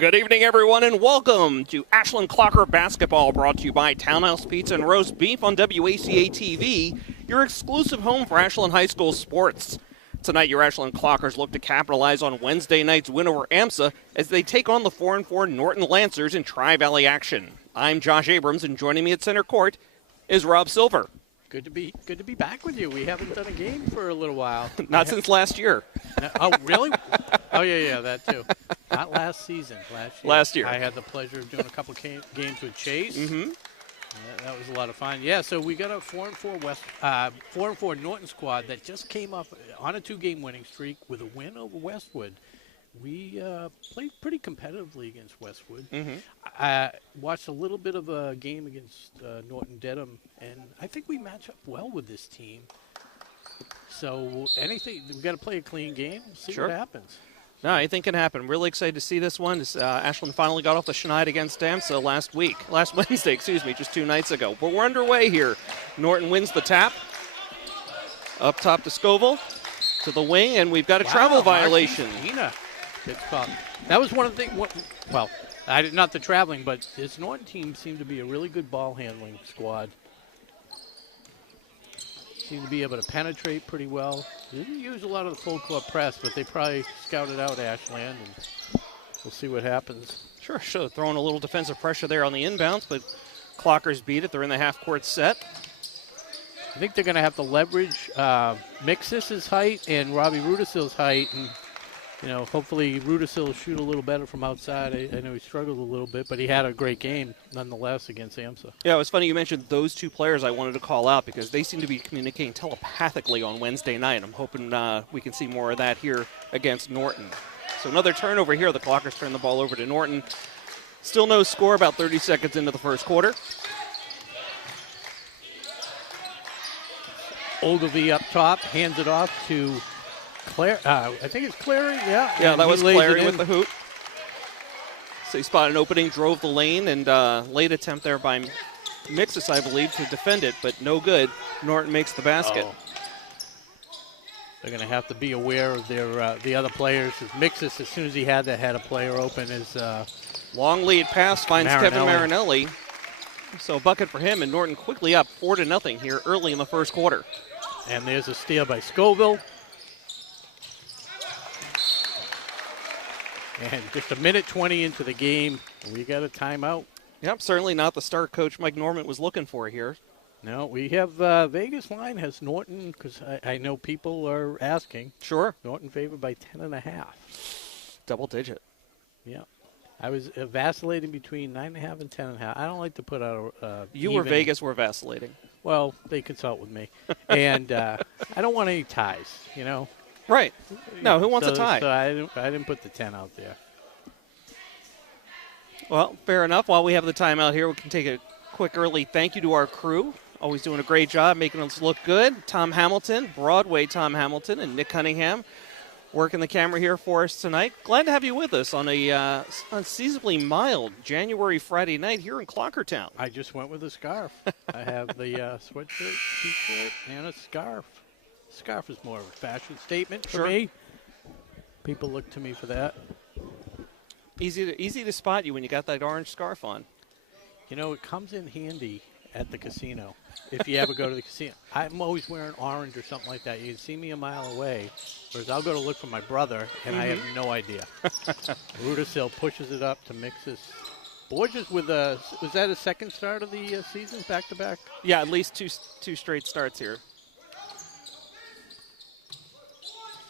Good evening, everyone, and welcome to Ashland Clocker Basketball, brought to you by Townhouse Pizza and Roast Beef on WACA-TV, your exclusive home for Ashland High School sports. Tonight, your Ashland Clockers look to capitalize on Wednesday night's win over AMSA as they take on the 4-4 Norton Lancers in Tri-Valley action. I'm Josh Abrams, and joining me at center court is Rob Silver. Good to be back with you. We haven't done a game for a little while. Not since last year. Oh, really? Oh, yeah, that too. Not last season. Last year. I had the pleasure of doing a couple games with Chase. Mm-hmm. That was a lot of fun. Yeah, so we got a 4-4 Norton squad that just came up on a 2-game winning streak with a win over Westwood. We played pretty competitively against Westwood. Mm-hmm. I watched a little bit of a game against Norton Dedham, and I think we match up well with this team. So we got to play a clean game, see what happens. No, anything can happen. Really excited to see this one. Ashland finally got off the schneid against AMSA last Wednesday, just 2 nights ago. But we're underway here. Norton wins the tap. Up top to Scoville, to the wing, and we've got a travel violation. That was one of the things. Well, not the traveling, but this Norton team seemed to be a really good ball handling squad. Seemed to be able to penetrate pretty well. They didn't use a lot of the full court press, but they probably scouted out Ashland, and we'll see what happens. Sure. Throwing a little defensive pressure there on the inbounds, but Clockers beat it. They're in the half-court set. I think they're going to have to leverage Mixis's height and Robbie Rudisill's height, and hopefully Rudisill will shoot a little better from outside. I know he struggled a little bit, but he had a great game nonetheless against AMSA. Yeah, it was funny you mentioned those two players I wanted to call out because they seem to be communicating telepathically on Wednesday night. I'm hoping we can see more of that here against Norton. So another turnover here. The Clockers turn the ball over to Norton. Still no score, about 30 seconds into the first quarter. Ogilvie up top, hands it off to Claire. I think it's Clary, yeah. Yeah, that was Clary with the hoop. So he spotted an opening, drove the lane, and late attempt there by Mixis, I believe, to defend it, but no good. Norton makes the basket. They're going to have to be aware of the other players. Mixis, as soon as he had a player open, is long lead pass finds Kevin Marinelli. So a bucket for him, and Norton quickly up 4-0 here early in the first quarter. And there's a steal by Scoville. And just a minute 20 into the game, we got a timeout. Yep, certainly not the start Coach Mike Norman was looking for here. No, we have Vegas line has Norton, because I know people are asking. Sure. Norton favored by 10.5. Double digit. Yeah. I was vacillating between 9.5 and 10.5. I don't like to put out You or Vegas were vacillating. Well, they consult with me. And I don't want any ties, Right. No, who wants a tie? So I didn't put the 10 out there. Well, fair enough. While we have the timeout here, we can take a quick early thank you to our crew. Always doing a great job making us look good. Tom Hamilton, Broadway Tom Hamilton, and Nick Cunningham working the camera here for us tonight. Glad to have you with us on a unseasonably mild January Friday night here in Clockertown. I just went with a scarf. I have the sweatshirt, t-shirt, and a scarf. Scarf is more of a fashion statement for me. People look to me for that. Easy to spot you when you got that orange scarf on. It comes in handy at the casino if you ever go to the casino. I'm always wearing orange or something like that. You can see me a mile away, whereas I'll go to look for my brother, and I have no idea. Rudisill pushes it up to Mixis. Borges was that his second start of the season, back-to-back? Yeah, at least two straight starts here.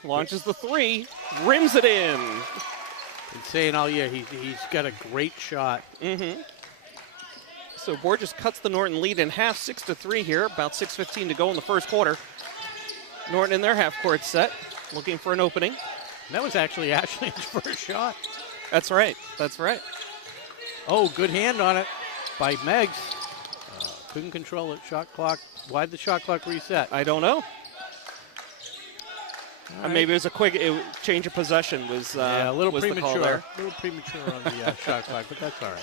Launches the three, rims it in. Been saying all year he's got a great shot. Mm-hmm. So Borges cuts the Norton lead in half, 6-3 here. About 6:15 to go in the first quarter. Norton in their half-court set, looking for an opening. And that was actually Ashland's first shot. That's right. Oh, good hand on it by Meggs. Couldn't control it. Shot clock. Why'd the shot clock reset? I don't know. Maybe it was a quick change of possession. A little premature. A little premature on the shot clock, but that's all right.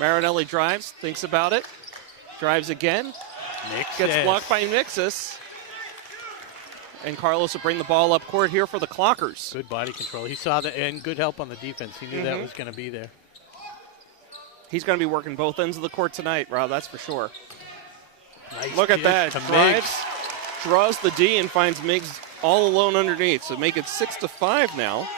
Marinelli drives, thinks about it, drives again. Mixis. Gets blocked by Mixis. And Carlos will bring the ball up court here for the Clockers. Good body control. He saw that, and good help on the defense. He knew that was going to be there. He's going to be working both ends of the court tonight, Rob, that's for sure. Nice. Look at that. To Drives, draws the D, and finds Miggs all alone underneath. So make it 6-5 now.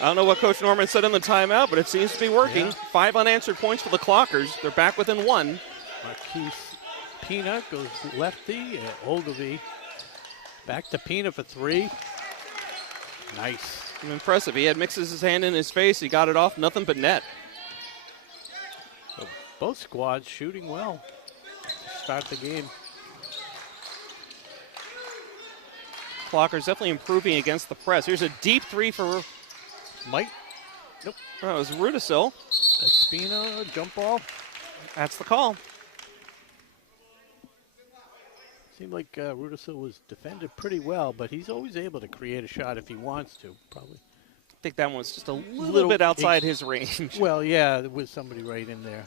I don't know what Coach Norman said in the timeout, but it seems to be working. 5 unanswered points for the Clockers. They're back within 1. Marquise Pina goes lefty. Ogilvy back to Pina for 3. Nice. Impressive. He had mixes his hand in his face. He got it off. Nothing but net. So both squads shooting well to start the game. Clockers definitely improving against the press. Here's a deep 3 for Mike. Nope. Oh, it was Rudisil. Espina, jump ball. That's the call. Seemed like Rudisil was defended pretty well, but he's always able to create a shot if he wants to, probably. I think that one's just a little bit outside his range. Well, yeah, there was somebody right in there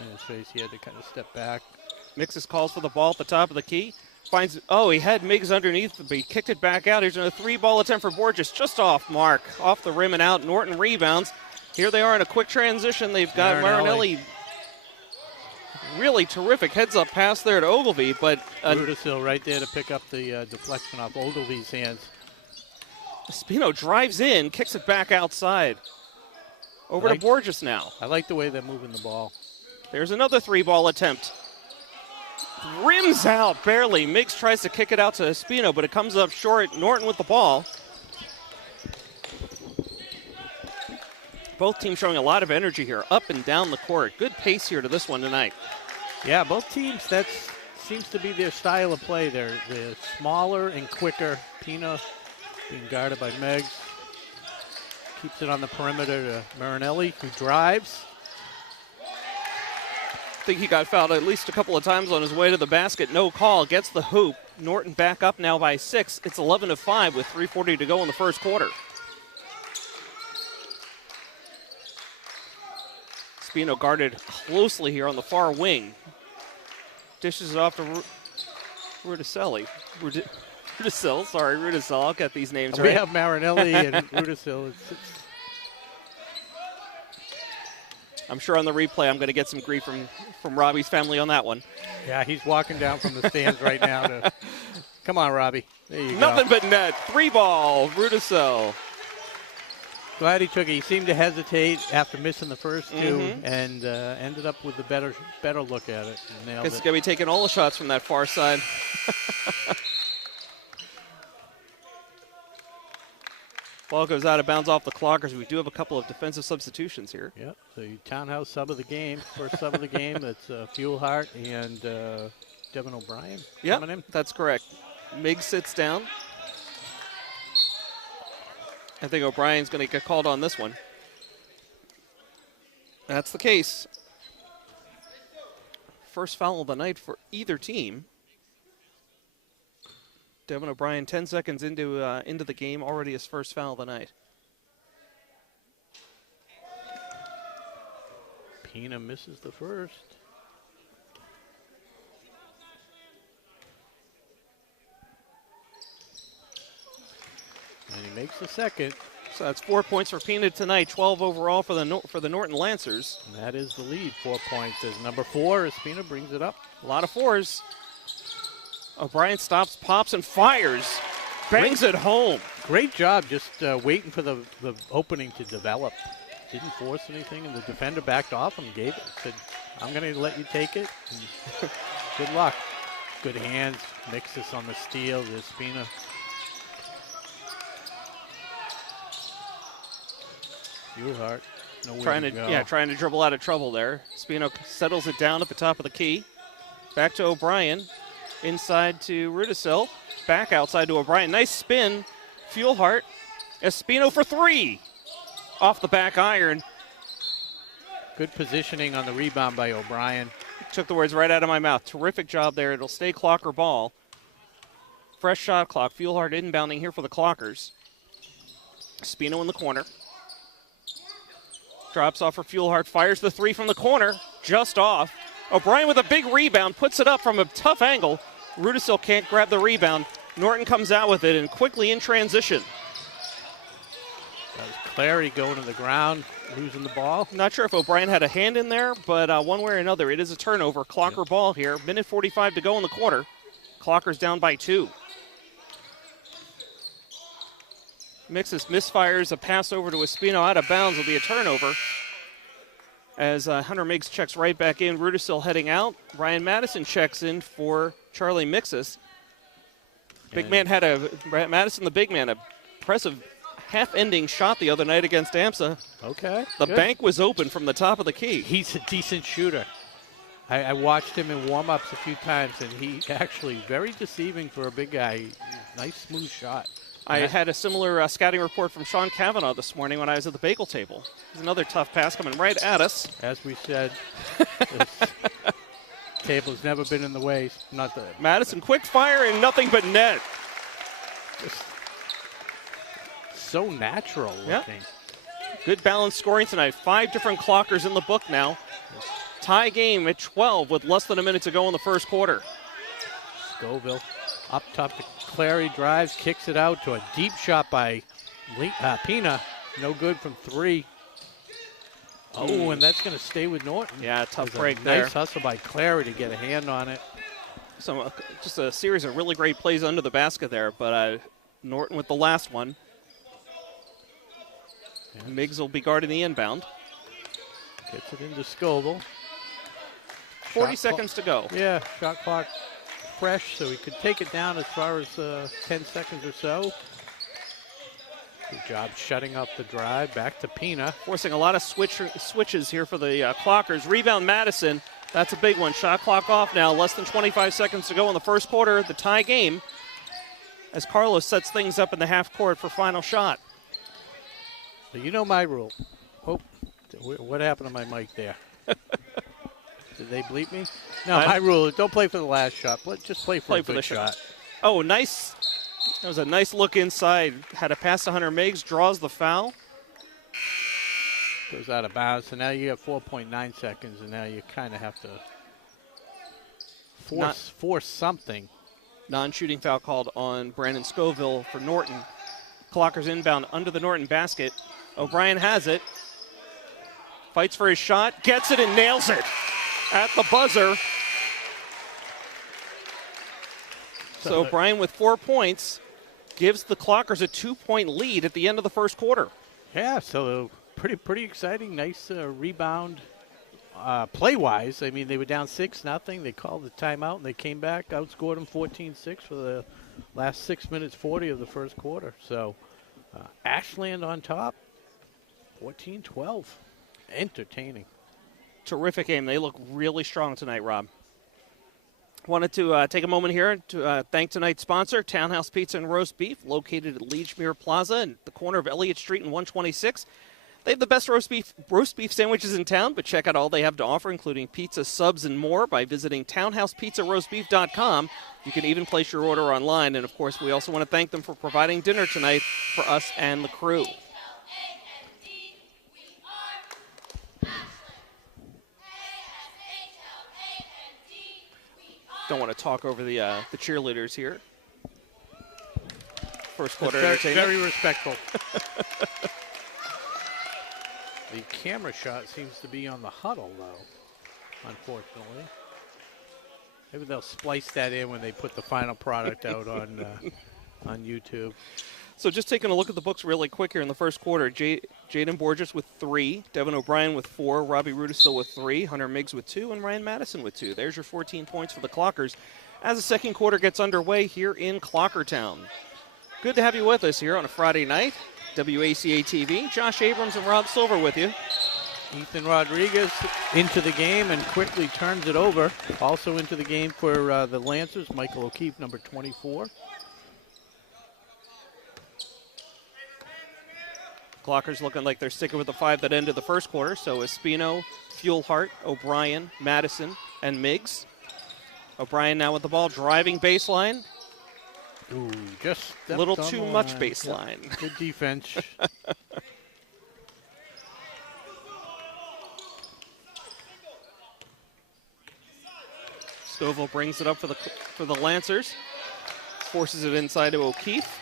in his face. He had to kind of step back. Mixes calls for the ball at the top of the key. Finds, he had Miggs underneath, but he kicked it back out. Here's a 3-ball attempt for Borges, just off mark, off the rim and out. Norton rebounds. Here they are in a quick transition. They've got Marinelli. Really terrific heads-up pass there to Ogilvy, but Rudisil right there to pick up the deflection off Ogilvy's hands. Espino drives in, kicks it back outside. Over to Borges now. I like the way they're moving the ball. There's another 3-ball attempt. Rims out, barely. Miggs tries to kick it out to Espino, but it comes up short. Norton with the ball. Both teams showing a lot of energy here, up and down the court. Good pace here to this one tonight. Yeah, both teams, that seems to be their style of play. They're smaller and quicker. Pina being guarded by Miggs. Keeps it on the perimeter to Marinelli, who drives. I think he got fouled at least a couple of times on his way to the basket. No call. Gets the hoop. Norton back up now by 6. It's 11-5 with 3:40 to go in the first quarter. Espino guarded closely here on the far wing. Dishes it off to Rudicelli. Rudisil, sorry, Rudisil. I'll get these names right. We have Marinelli and Rudisil. I'm sure on the replay I'm going to get some grief from Robbie's family on that one. Yeah, he's walking down from the stands right now. Come on, Robbie. There you go. Nothing but net. 3-ball, Rudisil. Glad he took it. He seemed to hesitate after missing the first two and ended up with a better look at it. Nailed Guess it. he's going to be taking all the shots from that far side. Ball goes out of bounds off the Clockers. We do have a couple of defensive substitutions here. Yep, the townhouse sub of the game, first sub of the game. That's Fuelhart and Devin O'Brien coming in. That's correct. Miggs sits down. I think O'Brien's going to get called on this one. That's the case. First foul of the night for either team. Devin O'Brien 10 seconds into the game, already his first foul of the night. Pina misses the first. And he makes the second. So that's 4 points for Pina tonight, 12 overall for the Norton Lancers. And that is the lead, 4 points. As number 4, as Pina brings it up. A lot of 4s. O'Brien stops, pops, and fires. Bangs it home. Great job just waiting for the opening to develop. Didn't force anything, and the defender backed off and gave it. Said, I'm going to let you take it. And good luck. Good hands. Mixes on the steal. There's Spina. Fuelhart. Trying to dribble out of trouble there. Spino settles it down at the top of the key. Back to O'Brien. Inside to Rudisil. Back outside to O'Brien. Nice spin. Fuelhart. Espino for 3. Off the back iron. Good positioning on the rebound by O'Brien. Took the words right out of my mouth. Terrific job there. It'll stay Clocker ball. Fresh shot clock. Fuelhart inbounding here for the Clockers. Espino in the corner. Drops off for Fuelhart. Fires the 3 from the corner. Just off. O'Brien with a big rebound, puts it up from a tough angle. Rudisil can't grab the rebound. Norton comes out with it and quickly in transition. That was Clary going to the ground, losing the ball. Not sure if O'Brien had a hand in there, but one way or another, it is a turnover. Clocker ball here. Minute 45 to go in the quarter. Clocker's down by 2. Mixes misfires a pass over to Espino out of bounds. Will be a turnover. As Hunter Miggs checks right back in. Rudisil heading out. Ryan Madison checks in for Charlie Mixes. Madison the big man, a impressive half-ending shot the other night against AMSA. Okay. The bank was open from the top of the key. He's a decent shooter. I watched him in warm-ups a few times, and he actually very deceiving for a big guy. Nice, smooth shot. I had a similar scouting report from Sean Cavanaugh this morning when I was at the bagel table. There's another tough pass coming right at us. As we said, this table's never been in the way. Not the Madison quick fire and nothing but net. Just so natural looking. Good balanced scoring tonight. 5 different clockers in the book now. Tie game at 12 with less than a minute to go in the first quarter. Scoville up top to Clary, drives, kicks it out to a deep shot by Pina. No good from 3. Oh, and that's going to stay with Norton. Yeah, tough break there. there. Nice hustle by Clary to get a hand on it. So just a series of really great plays under the basket there, but Norton with the last one. Yeah. Miggs will be guarding the inbound. Gets it into Scoville. 40 seconds to go. Yeah, shot clock fresh, so he could take it down as far as 10 seconds or so. Good job shutting up the drive. Back to Pina. Forcing a lot of switches here for the Clockers. Rebound Madison. That's a big one. Shot clock off now. Less than 25 seconds to go in the first quarter. The tie game as Carlos sets things up in the half court for final shot. So you know my rule. Oh, what happened to my mic there? Did they bleep me? No, my rule is don't play for the last shot. Just play for the shot. Oh, nice. That was a nice look inside. Had a pass to Hunter Miggs. Draws the foul. Goes out of bounds. So now you have 4.9 seconds, and now you kind of have to force something. Non-shooting foul called on Brandon Scoville for Norton. Clockers inbound under the Norton basket. O'Brien has it. Fights for his shot. Gets it and nails it at the buzzer. So O'Brien with 4 points gives the Clockers a 2-point lead at the end of the first quarter. Yeah, so pretty exciting. Nice rebound play-wise. I mean, they were down 6-0. They called the timeout, and they came back, outscored them 14-6 for the last 6 minutes 40 of the first quarter. So Ashland on top, 14-12. Entertaining. Terrific game. They look really strong tonight, Rob. Wanted to take a moment here to thank tonight's sponsor, Townhouse Pizza and Roast Beef, located at Leechmere Plaza in the corner of Elliott Street and 126. They have the best roast beef sandwiches in town, but check out all they have to offer, including pizza, subs, and more by visiting townhousepizzaroastbeef.com. You can even place your order online. And, of course, we also want to thank them for providing dinner tonight for us and the crew. Don't want to talk over the cheerleaders here. First quarter entertainment. Very respectful. The camera shot seems to be on the huddle, though, unfortunately. Maybe they'll splice that in when they put the final product out on YouTube. So just taking a look at the books really quick here in the first quarter. Jaden Borges with 3, Devin O'Brien with 4, Robbie Rudisil with 3, Hunter Miggs with 2, and Ryan Madison with 2. There's your 14 points for the Clockers as the second quarter gets underway here in Clockertown. Good to have you with us here on a Friday night. WACA-TV. Josh Abrams and Rob Silver with you. Ethan Rodriguez into the game and quickly turns it over. Also into the game for the Lancers, Michael O'Keefe, number 24. Clockers looking like they're sticking with the 5 that ended the first quarter. So Espino, Fuelhart, O'Brien, Madison, and Miggs. O'Brien now with the ball, driving baseline. Ooh, just a little too much baseline. Yep. Good defense. Scoville brings it up for the Lancers. Forces it inside to O'Keefe.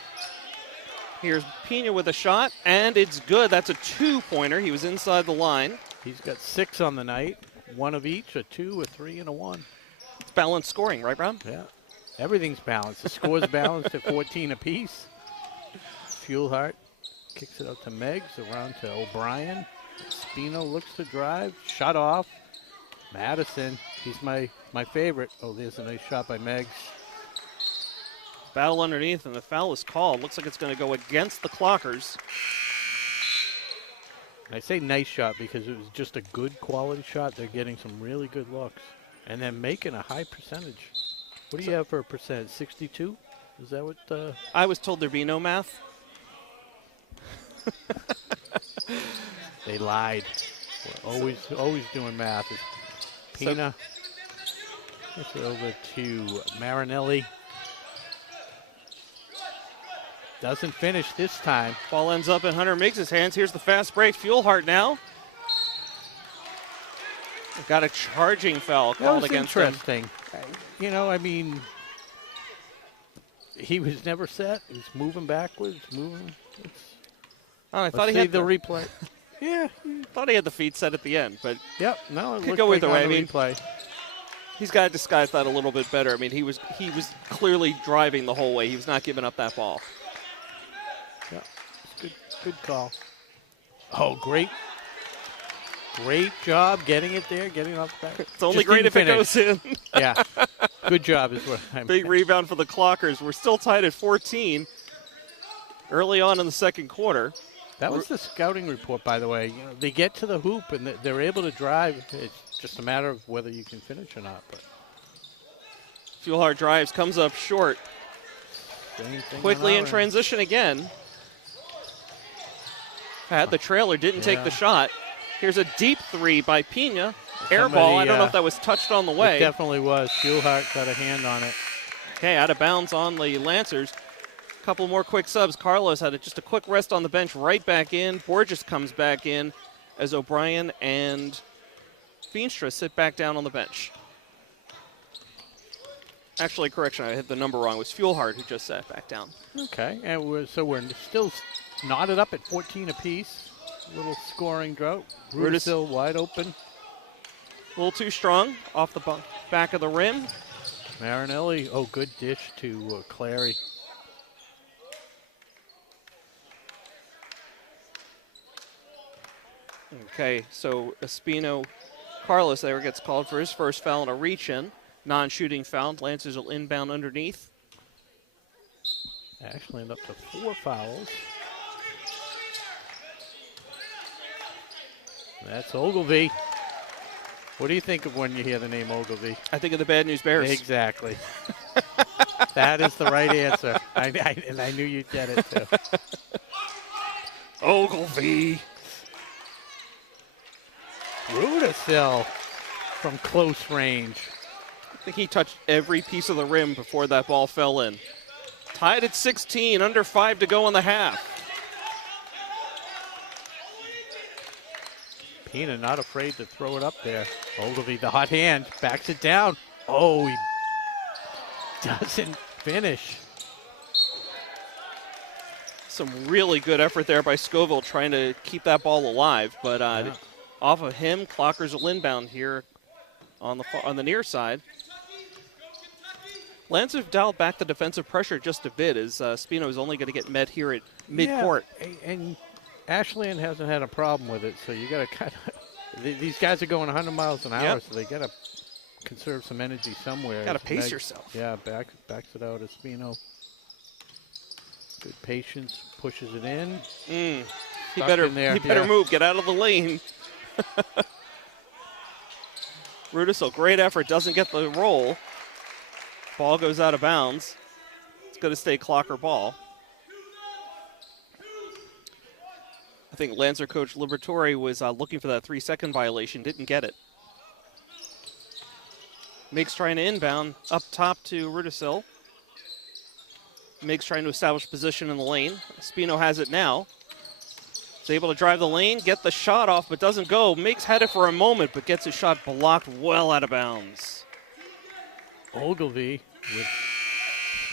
Here's Pena with a shot, and it's good. That's a 2-pointer. He was inside the line. He's got 6 on the night. 1 of each, a 2, a 3, and a 1. It's balanced scoring, right, Rob? Yeah. Everything's balanced. The score's balanced at 14 apiece. Fuelhart kicks it out to Meggs, around to O'Brien. Spino looks to drive. Shut off. Madison, he's my favorite. Oh, there's a nice shot by Meggs. Battle underneath, and the foul is called. Looks like it's going to go against the Clockers. And I say nice shot because it was just a good quality shot. They're getting some really good looks. And then making a high percentage. What do you have for a percent? 62? Is that what? I was told there'd be no math. They lied. We're always doing math. Pena. Gets it over to Marinelli. Doesn't finish this time. Ball ends up in Hunter Miggs' hands. Here's the fast break. Fuelhart now. Got a charging foul called against him. Interesting. You know, I mean, he was never set. He was moving backwards, moving. I thought he had the replay. Yeah, thought he had the feet set at the end, but yep. No, it could looked go like either way. on I the mean, replay. He's got to disguise that a little bit better. I mean, he was clearly driving the whole way. He was not giving up that ball. Yeah, good call. Oh, great job getting it there, getting it off the back. It's only great if it goes in. Yeah, good job is what I'm. Big rebound for the Clockers. We're still tied at 14 early on in the second quarter. That was the scouting report, by the way. You know, they get to the hoop and they're able to drive. It's just a matter of whether you can finish or not. But Fuelhart drives, comes up short. Quickly in transition again. Had the trailer, didn't take the shot. Here's a deep 3 by Pena. Air ball. I don't know if that was touched on the way. It definitely was. Fuelhart got a hand on it. Okay, out of bounds on the Lancers. Couple more quick subs. Carlos had just a quick rest on the bench, right back in. Borges comes back in as O'Brien and Feenstra sit back down on the bench. Actually, correction, I had the number wrong. It was Fuelhart who just sat back down. Okay, and we're still knotted up at 14 apiece. Little scoring drought. Rudisill wide open. A little too strong off the back of the rim. Marinelli, good dish to Clary. Okay, so Espino Carlos there gets called for his first foul and a reach-in. Non-shooting foul. Lancers will inbound underneath. Actually, up to 4 fouls. That's Ogilvy. What do you think of when you hear the name Ogilvy? I think of the Bad News Bears. Exactly. That is the right answer. And I knew you'd get it, too. Ogilvy. Rudisill from close range. I think he touched every piece of the rim before that ball fell in. Tied at 16, under 5 to go in the half. Pena not afraid to throw it up there. Ogilvy, the hot hand, backs it down. Oh, he doesn't finish. Some really good effort there by Scoville trying to keep that ball alive, but off of him, Clockers will inbound here on the near side. Lancers have dialed back the defensive pressure just a bit as Spino is only going to get met here at midcourt. Yeah, and Ashland hasn't had a problem with it, so you got to kind of. These guys are going 100 miles an hour, so they got to conserve some energy somewhere. Got to pace yourself. Yeah, backs it out. Espino. Good patience, pushes it in. He better move. Get out of the lane. Rudisill, great effort, doesn't get the roll. Ball goes out of bounds. It's going to stay Clocker ball. I think Lancer coach Liberatore was looking for that 3-second violation, didn't get it. Miggs trying to inbound up top to Rudisill. Miggs trying to establish position in the lane. Spino has it now. He's able to drive the lane, get the shot off, but doesn't go. Miggs had it for a moment, but gets his shot blocked well out of bounds. Ogilvy with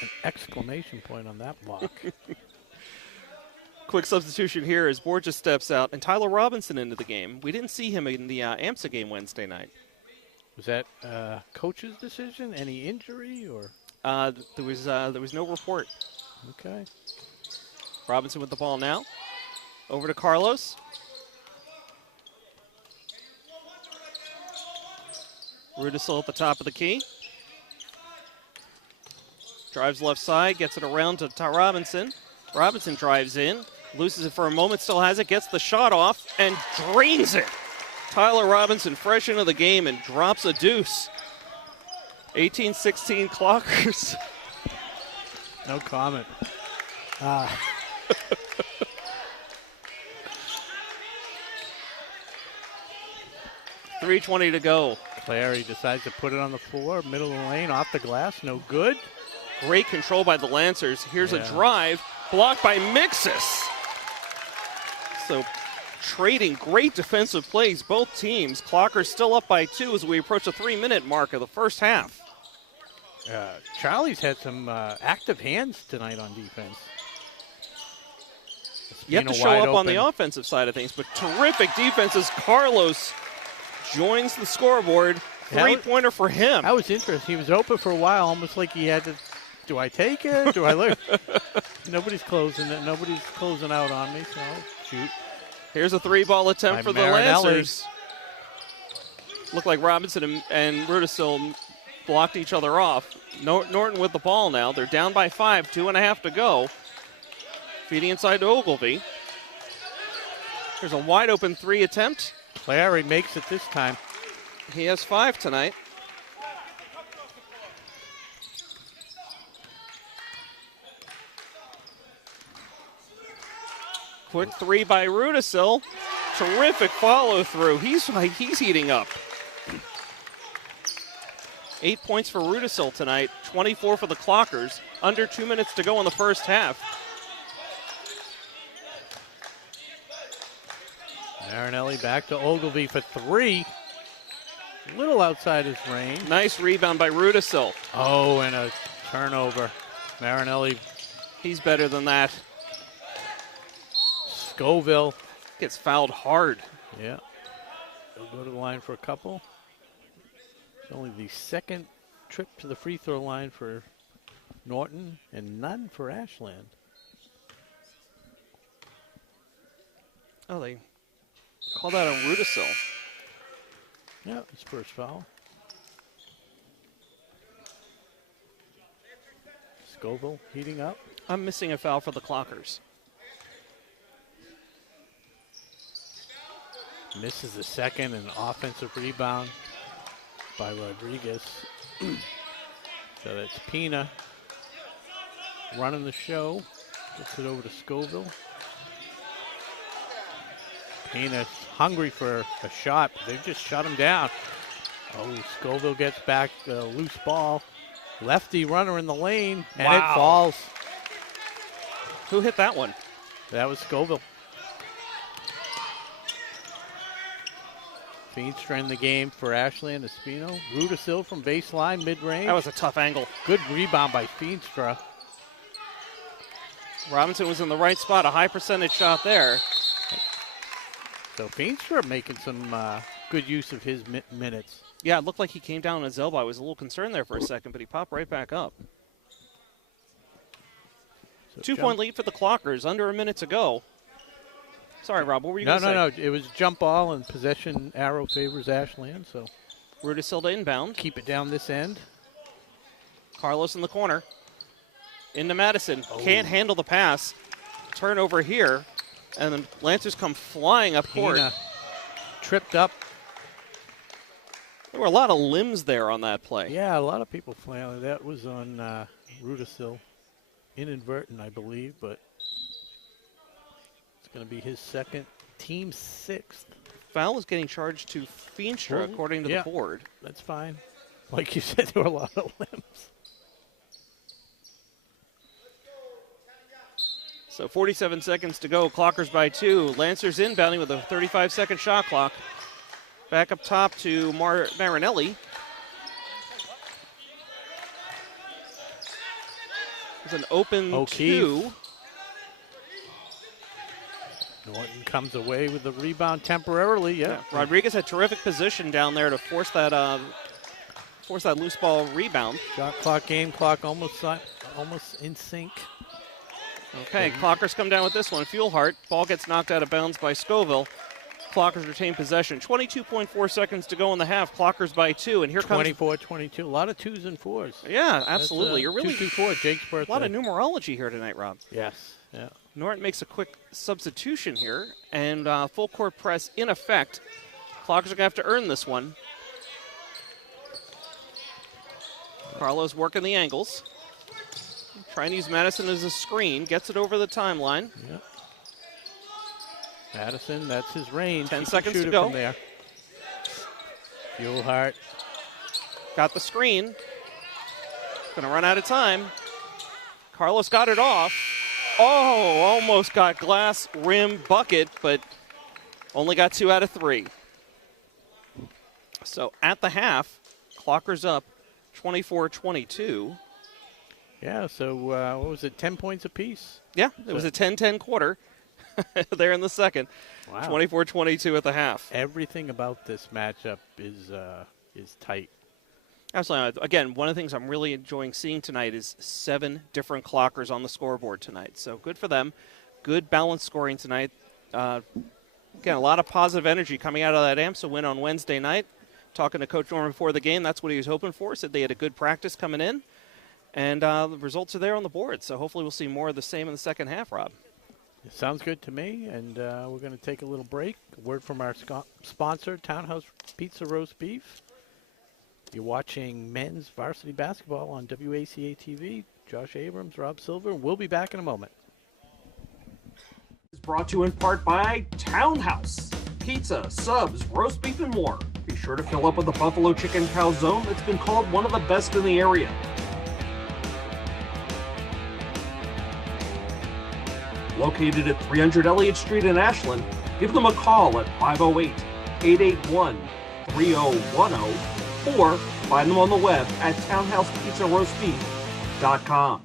an exclamation point on that block. Quick substitution here as Borges steps out and Tyler Robinson into the game. We didn't see him in the AMSA game Wednesday night. Was that coach's decision? Any injury or? There was no report. Okay. Robinson with the ball now. Over to Carlos. Rudisill at the top of the key. Drives left side, gets it around to Robinson. Robinson drives in, loses it for a moment, still has it, gets the shot off, and drains it. Tyler Robinson fresh into the game and drops a deuce. 18-16 Clockers. No comment. 3:20 to go. Clary decides to put it on the floor, middle of the lane, off the glass, no good. Great control by the Lancers. Here's a drive, blocked by Mixus. So trading great defensive plays, both teams. Clockers still up by 2 as we approach the 3-minute mark of the first half. Charlie's had some active hands tonight on defense. You have to show up on the offensive side of things, but terrific defense as Carlos joins the scoreboard. Three-pointer for him. That was interesting. He was open for a while, almost like he had to, do I take it? Do I look? Nobody's closing it. Nobody's closing out on me, so I'll shoot. Here's a 3-ball attempt for the Lancers. Looked like Robinson and Rudisill blocked each other off. Norton with the ball now. They're down by 5, 2.5 to go. Feeding inside to Ogilvy. There's a wide open 3 attempt. Clary makes it this time. He has 5 tonight. Quick 3 by Rudisill. Terrific follow through. He's heating up. 8 points for Rudisill tonight, 24 for the Clockers. Under 2 minutes to go in the first half. Marinelli back to Ogilvy for 3. A little outside his range. Nice rebound by Rudisill. Oh, and a turnover. Marinelli. He's better than that. Scoville. Gets fouled hard. Yeah. He'll go to the line for a couple. It's only the second trip to the free throw line for Norton and none for Ashland. Oh, they called that on Rudisill. Yeah, his first foul. Scoville heating up. I'm missing a foul for the Clockers. Misses the second, and offensive rebound by Rodriguez. So that's Pina running the show. Gets it over to Scoville. Pina's hungry for a shot, but they've just shut him down. Oh, Scoville gets back the loose ball. Lefty runner in the lane, and it falls. Who hit that one? That was Scoville. Feenstra in the game for Ashland Espino. Rudisill from baseline, mid-range. That was a tough angle. Good rebound by Feenstra. Robinson was in the right spot, a high percentage shot there. So Feenstra making some good use of his minutes. Yeah, it looked like he came down on his elbow. I was a little concerned there for a second, but he popped right back up. So 2-point lead for the Clockers, under a minute to go. Sorry, Rob, what were you going to say? No. It was jump ball, and possession arrow favors Ashland. So Rudisill to inbound. Keep it down this end. Carlos in the corner. Into Madison. Oh. Can't handle the pass. Turnover here. And then Lancers come flying up court. Tripped up. There were a lot of limbs there on that play. Yeah, a lot of people flailing. That was on Rudisill. Inadvertent, I believe, but it's going to be his second, team 6th. Foul is getting charged to Feenstra, according to the board. That's fine. Like you said, there were a lot of limbs. So 47 seconds to go. Clockers by 2. Lancers inbounding with a 35-second shot clock. Back up top to Marinelli. It's an open O'Keefe. 2. Norton comes away with the rebound temporarily. Yeah. Rodriguez had terrific position down there to force that loose ball rebound. Shot clock, game clock, almost in sync. Okay, Clockers come down with this one. Fuelhart, ball gets knocked out of bounds by Scoville. Clockers retain possession. 22.4 seconds to go in the half. Clockers by 2, and here comes 24-22. A lot of 2s and 4s. Yeah, absolutely. You're really 2-2-4. Jake's birthday. a lot of numerology here tonight, Rob. Yes. Yeah. Norton makes a quick substitution here, and full court press in effect. Clockers are going to have to earn this one. Carlos working the angles. Trying to use Madison as a screen. Gets it over the timeline. Yep. Madison, that's his range. 10 he seconds can shoot to it go. From there. Fuelhart. Got the screen. Going to run out of time. Carlos got it off. Oh, almost got glass rim bucket, but only got 2 out of 3. So at the half, Clockers up 24-22. Yeah, so what was it, 10 points apiece? Yeah, it was a 10-10 quarter there in the second. Wow. 24-22 at the half. Everything about this matchup is tight. Absolutely. Again, one of the things I'm really enjoying seeing tonight is 7 different Clockers on the scoreboard tonight. So good for them. Good balanced scoring tonight. Again, a lot of positive energy coming out of that AMSA win on Wednesday night. Talking to Coach Norman before the game, that's what he was hoping for. Said they had a good practice coming in. And the results are there on the board. So hopefully we'll see more of the same in the second half, Rob. It sounds good to me. And we're going to take a little break. A word from our sponsor, Townhouse Pizza Roast Beef. You're watching men's varsity basketball on WACA-TV. Josh Abrams, Rob Silver. We'll be back in a moment. Is brought to you in part by Townhouse. Pizza, subs, roast beef, and more. Be sure to fill up with the Buffalo Chicken Calzone that's been called one of the best in the area. Located at 300 Elliott Street in Ashland, give them a call at 508-881-3010 or find them on the web at townhousepizzaroastbeef.com.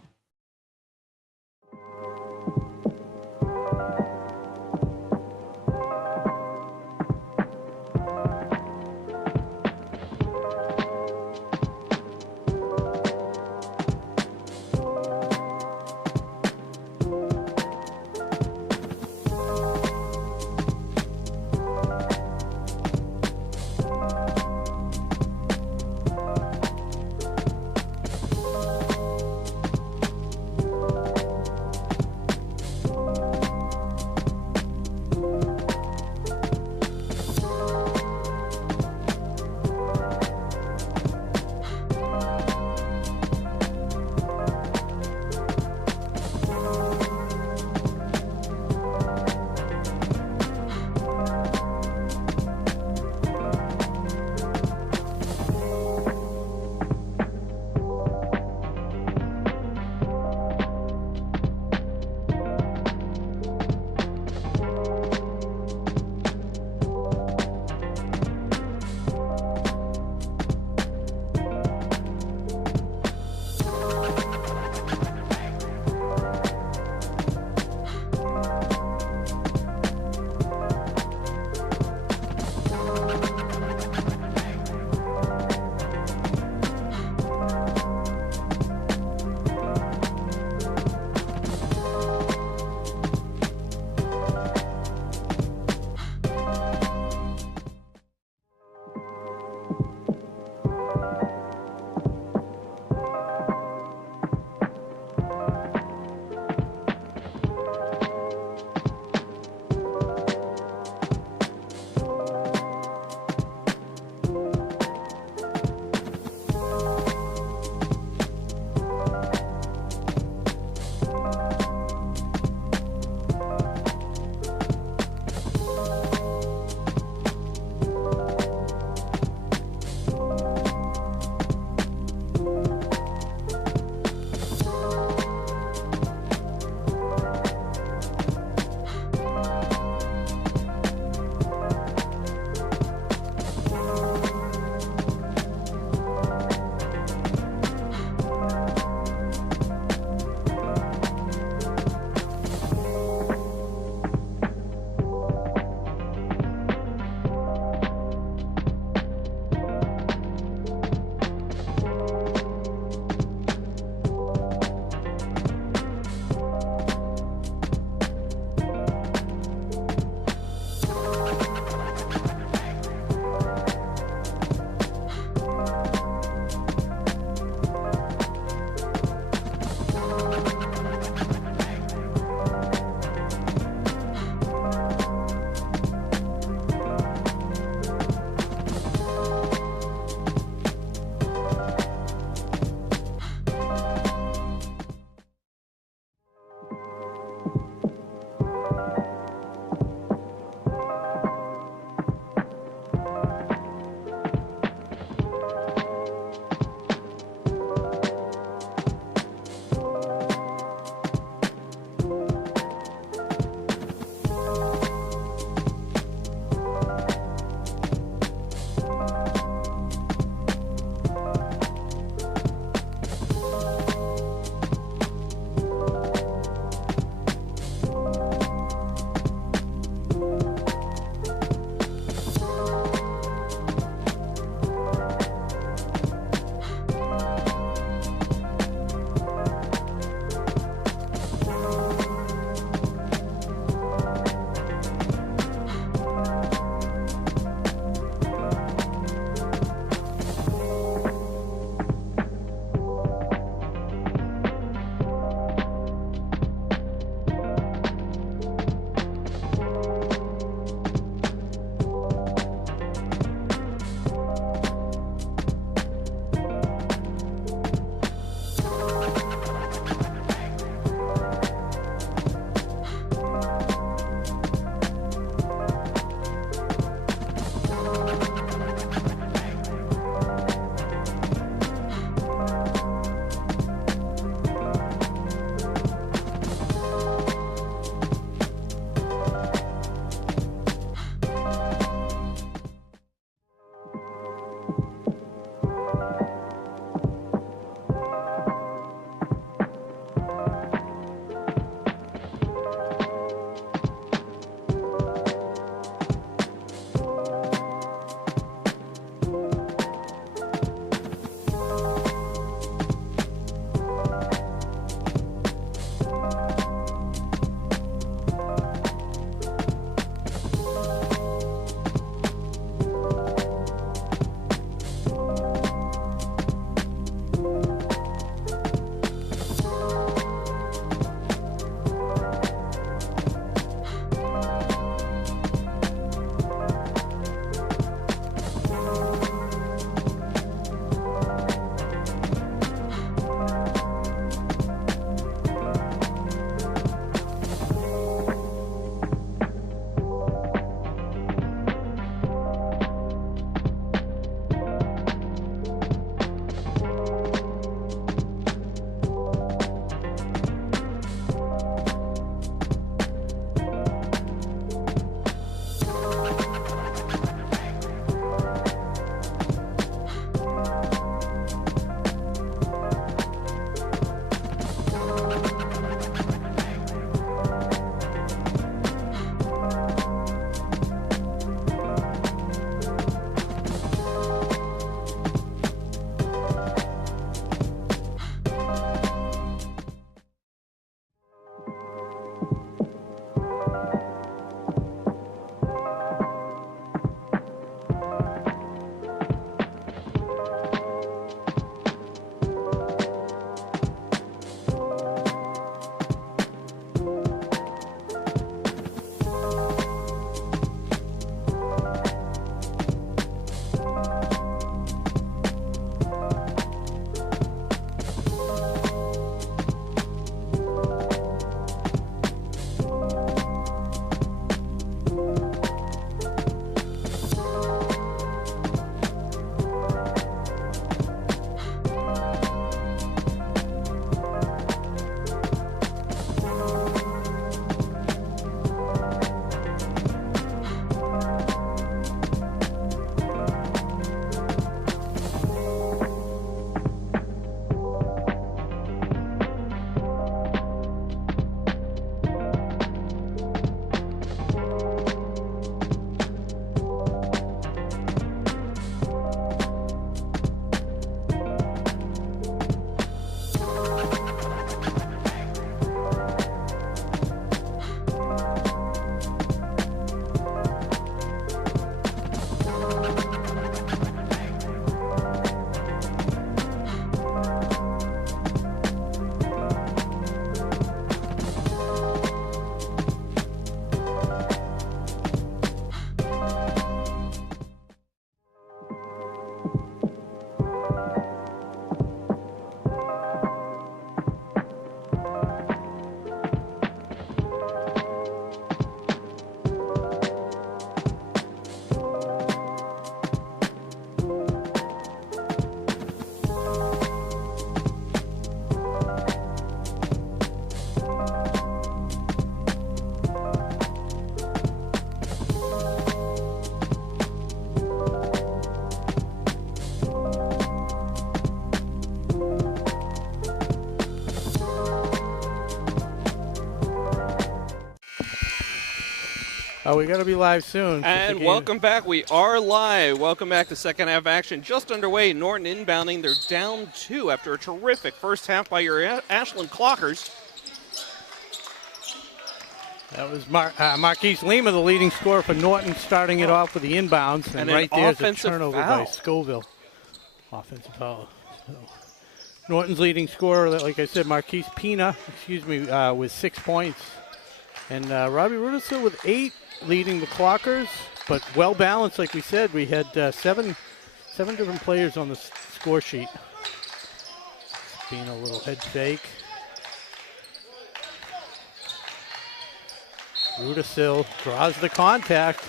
Oh, we got to be live soon. And welcome back. We are live. Welcome back to second half action. Just underway. Norton inbounding. They're down 2 after a terrific first half by your Ashland Clockers. That was Marquise Lima, the leading scorer for Norton, starting it off with the inbounds. And right there's a turnover by Scoville. Offensive foul. So, Norton's leading scorer, like I said, Marquise Pina, with 6 points. And Robbie Rudisill with 8, leading the Clockers, but well balanced, like we said. We had seven different players on the score sheet. Being a little head fake. Rudisill draws the contact.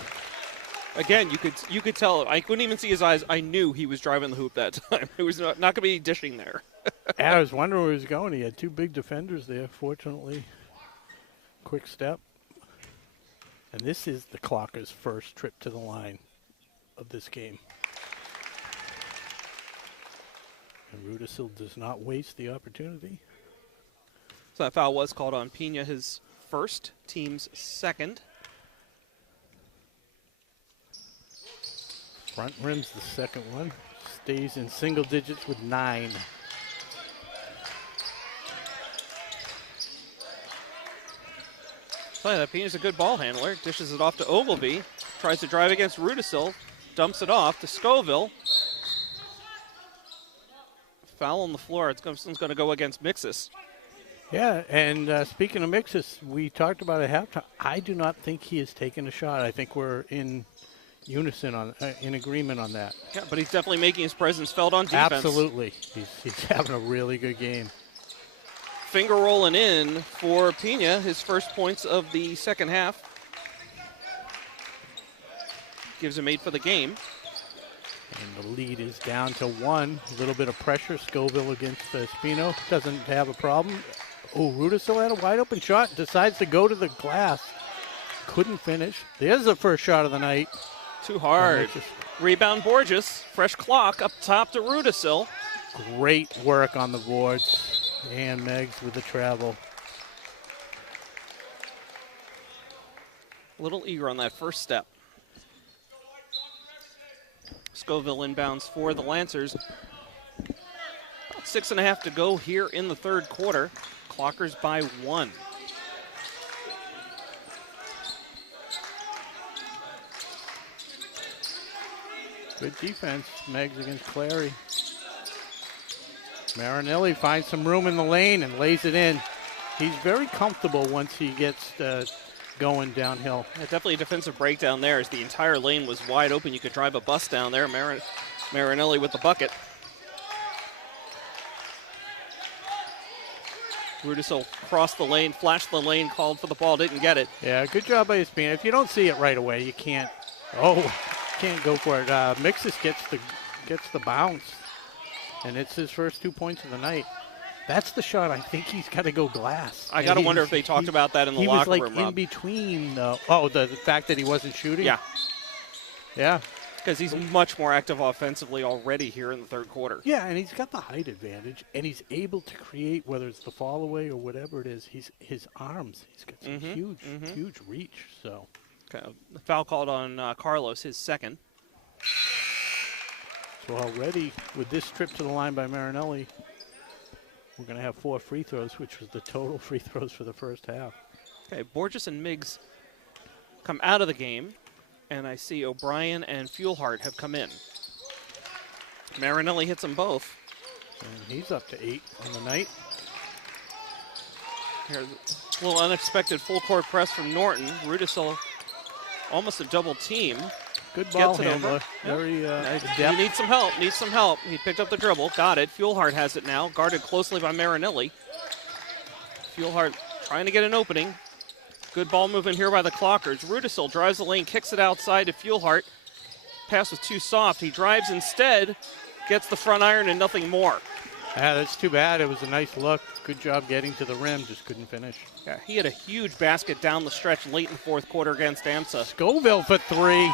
Again, you could tell. I couldn't even see his eyes. I knew he was driving the hoop that time. It was not going to be dishing there. I was wondering where he was going. He had 2 big defenders there, fortunately. Quick step. And this is the Clockers' first trip to the line of this game. And Rudisill does not waste the opportunity. So that foul was called on Pina, his first, team's second. Front rim's the second one. Stays in single digits with 9. That Pina's a good ball handler. Dishes it off to Ogilvy. Tries to drive against Rudisill. Dumps it off to Scoville. Foul on the floor. It's going to go against Mixus. Yeah, and speaking of Mixus, we talked about at halftime. I do not think he has taken a shot. I think we're in unison in agreement on that. Yeah, but he's definitely making his presence felt on defense. Absolutely. He's having a really good game. Finger rolling in for Pina, his first points of the second half. Gives him 8 for the game. And the lead is down to 1. A little bit of pressure. Scoville against Spino. Doesn't have a problem. Oh, Rudisill had a wide open shot. Decides to go to the glass. Couldn't finish. There's the first shot of the night. Too hard. Rebound Borges. Fresh clock up top to Rudisill. Great work on the boards. And Meggs with the travel. A little eager on that first step. Scoville inbounds for the Lancers. About 6.5 to go here in the third quarter. Clockers by 1. Good defense, Meggs against Clary. Marinelli finds some room in the lane and lays it in. He's very comfortable once he gets going downhill. Yeah, definitely a defensive breakdown there as the entire lane was wide open. You could drive a bus down there. Marinelli with the bucket. Rudisill crossed the lane, flashed the lane, called for the ball, didn't get it. Yeah, good job by Espina. If you don't see it right away, you can't go for it. Mixus gets the bounce. And it's his first 2 points of the night. That's the shot. I think he's got to go glass. I got to wonder if they talked about that in the locker room, He was like in between. The fact that he wasn't shooting? Yeah. Yeah. Because he's much more active offensively already here in the third quarter. Yeah, and he's got the height advantage, and he's able to create, whether it's the fall away or whatever it is, his arms. He's got some huge reach. So, okay. The foul called on Carlos, his second. So already, with this trip to the line by Marinelli, we're going to have 4 free throws, which was the total free throws for the first half. Okay, Borges and Miggs come out of the game, and I see O'Brien and Fuelhart have come in. Marinelli hits them both. And he's up to 8 on the night. Here's a little unexpected full court press from Norton. Rudisill almost a double team. Good ball handler. Very he needs some help. He picked up the dribble, got it. Fuelhart has it now, guarded closely by Marinelli. Fuelhart trying to get an opening. Good ball movement here by the Clockers. Rudisill drives the lane, kicks it outside to Fuelhart. Pass was too soft. He drives instead, gets the front iron and nothing more. Yeah, that's too bad. It was a nice look. Good job getting to the rim, just couldn't finish. Yeah, he had a huge basket down the stretch late in the fourth quarter against AMSA. Scoville for 3.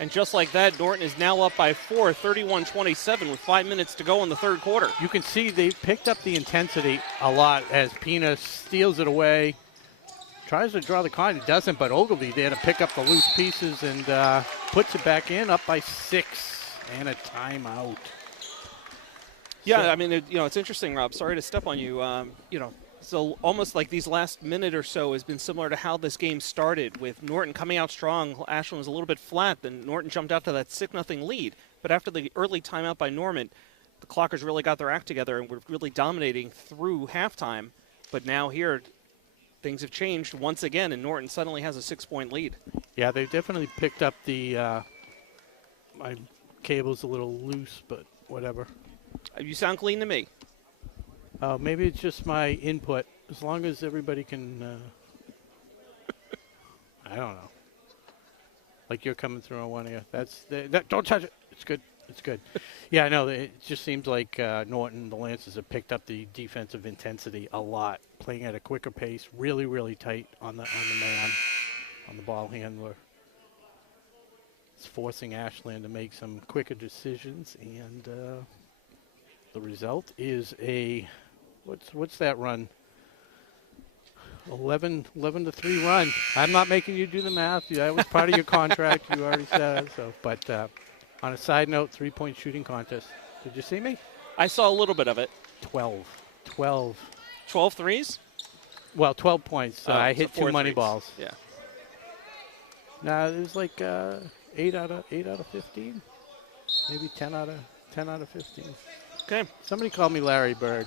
And just like that, Norton is now up by 4, 31-27 with 5 minutes to go in the third quarter. You can see they picked up the intensity a lot as Pina steals it away, tries to draw the card. He doesn't, but Ogilvy there to pick up the loose pieces and puts it back in, up by 6 and a timeout. Yeah, So, I mean, it's interesting, Rob. Sorry to step on you. So almost like these last minute or so has been similar to how this game started, with Norton coming out strong. Ashland was a little bit flat. Then Norton jumped out to that 6-0 lead. But after the early timeout by Norman, the Clockers really got their act together and were really dominating through halftime. But now here, things have changed once again, and Norton suddenly has a 6-point lead. yeah, they've definitely picked up the my cable's a little loose, but whatever. You sound clean to me. Maybe it's just my input. As long as everybody can, I don't know. Like you're coming through on one of you. Don't touch it. It's good. It's good. Yeah, I know. It just seems like Norton, the Lancers, have picked up the defensive intensity a lot, playing at a quicker pace, really, really tight on the man, on the ball handler. It's forcing Ashland to make some quicker decisions, and the result is a what's that run? 11-3 run. I'm not making you do the math. That was part of your contract. You already said so. But on a side note, 3-point shooting contest. Did you see me? I saw a little bit of it. 12 threes? Well, 12 points. I hit 2 money threes. balls. Yeah. No, it was like 8 out of 15. Maybe 10 out of 15. Okay. Somebody called me Larry Bird.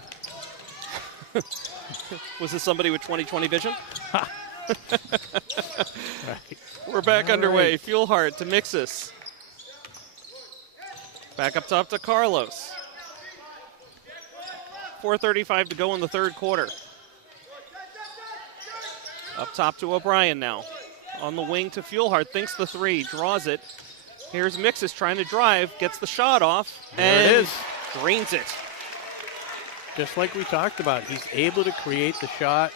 Was this somebody with 20/20 vision? Right. We're back All underway. right. Fuel hard to Mixus. Back up top to Carlos. 4:35 to go in the third quarter. Up top to O'Brien now. On the wing to Fuelhard, thinks the three, draws it. Here's Mixus trying to drive, gets the shot off, There and it is. drains it. Just like we talked about, he's able to create the shot,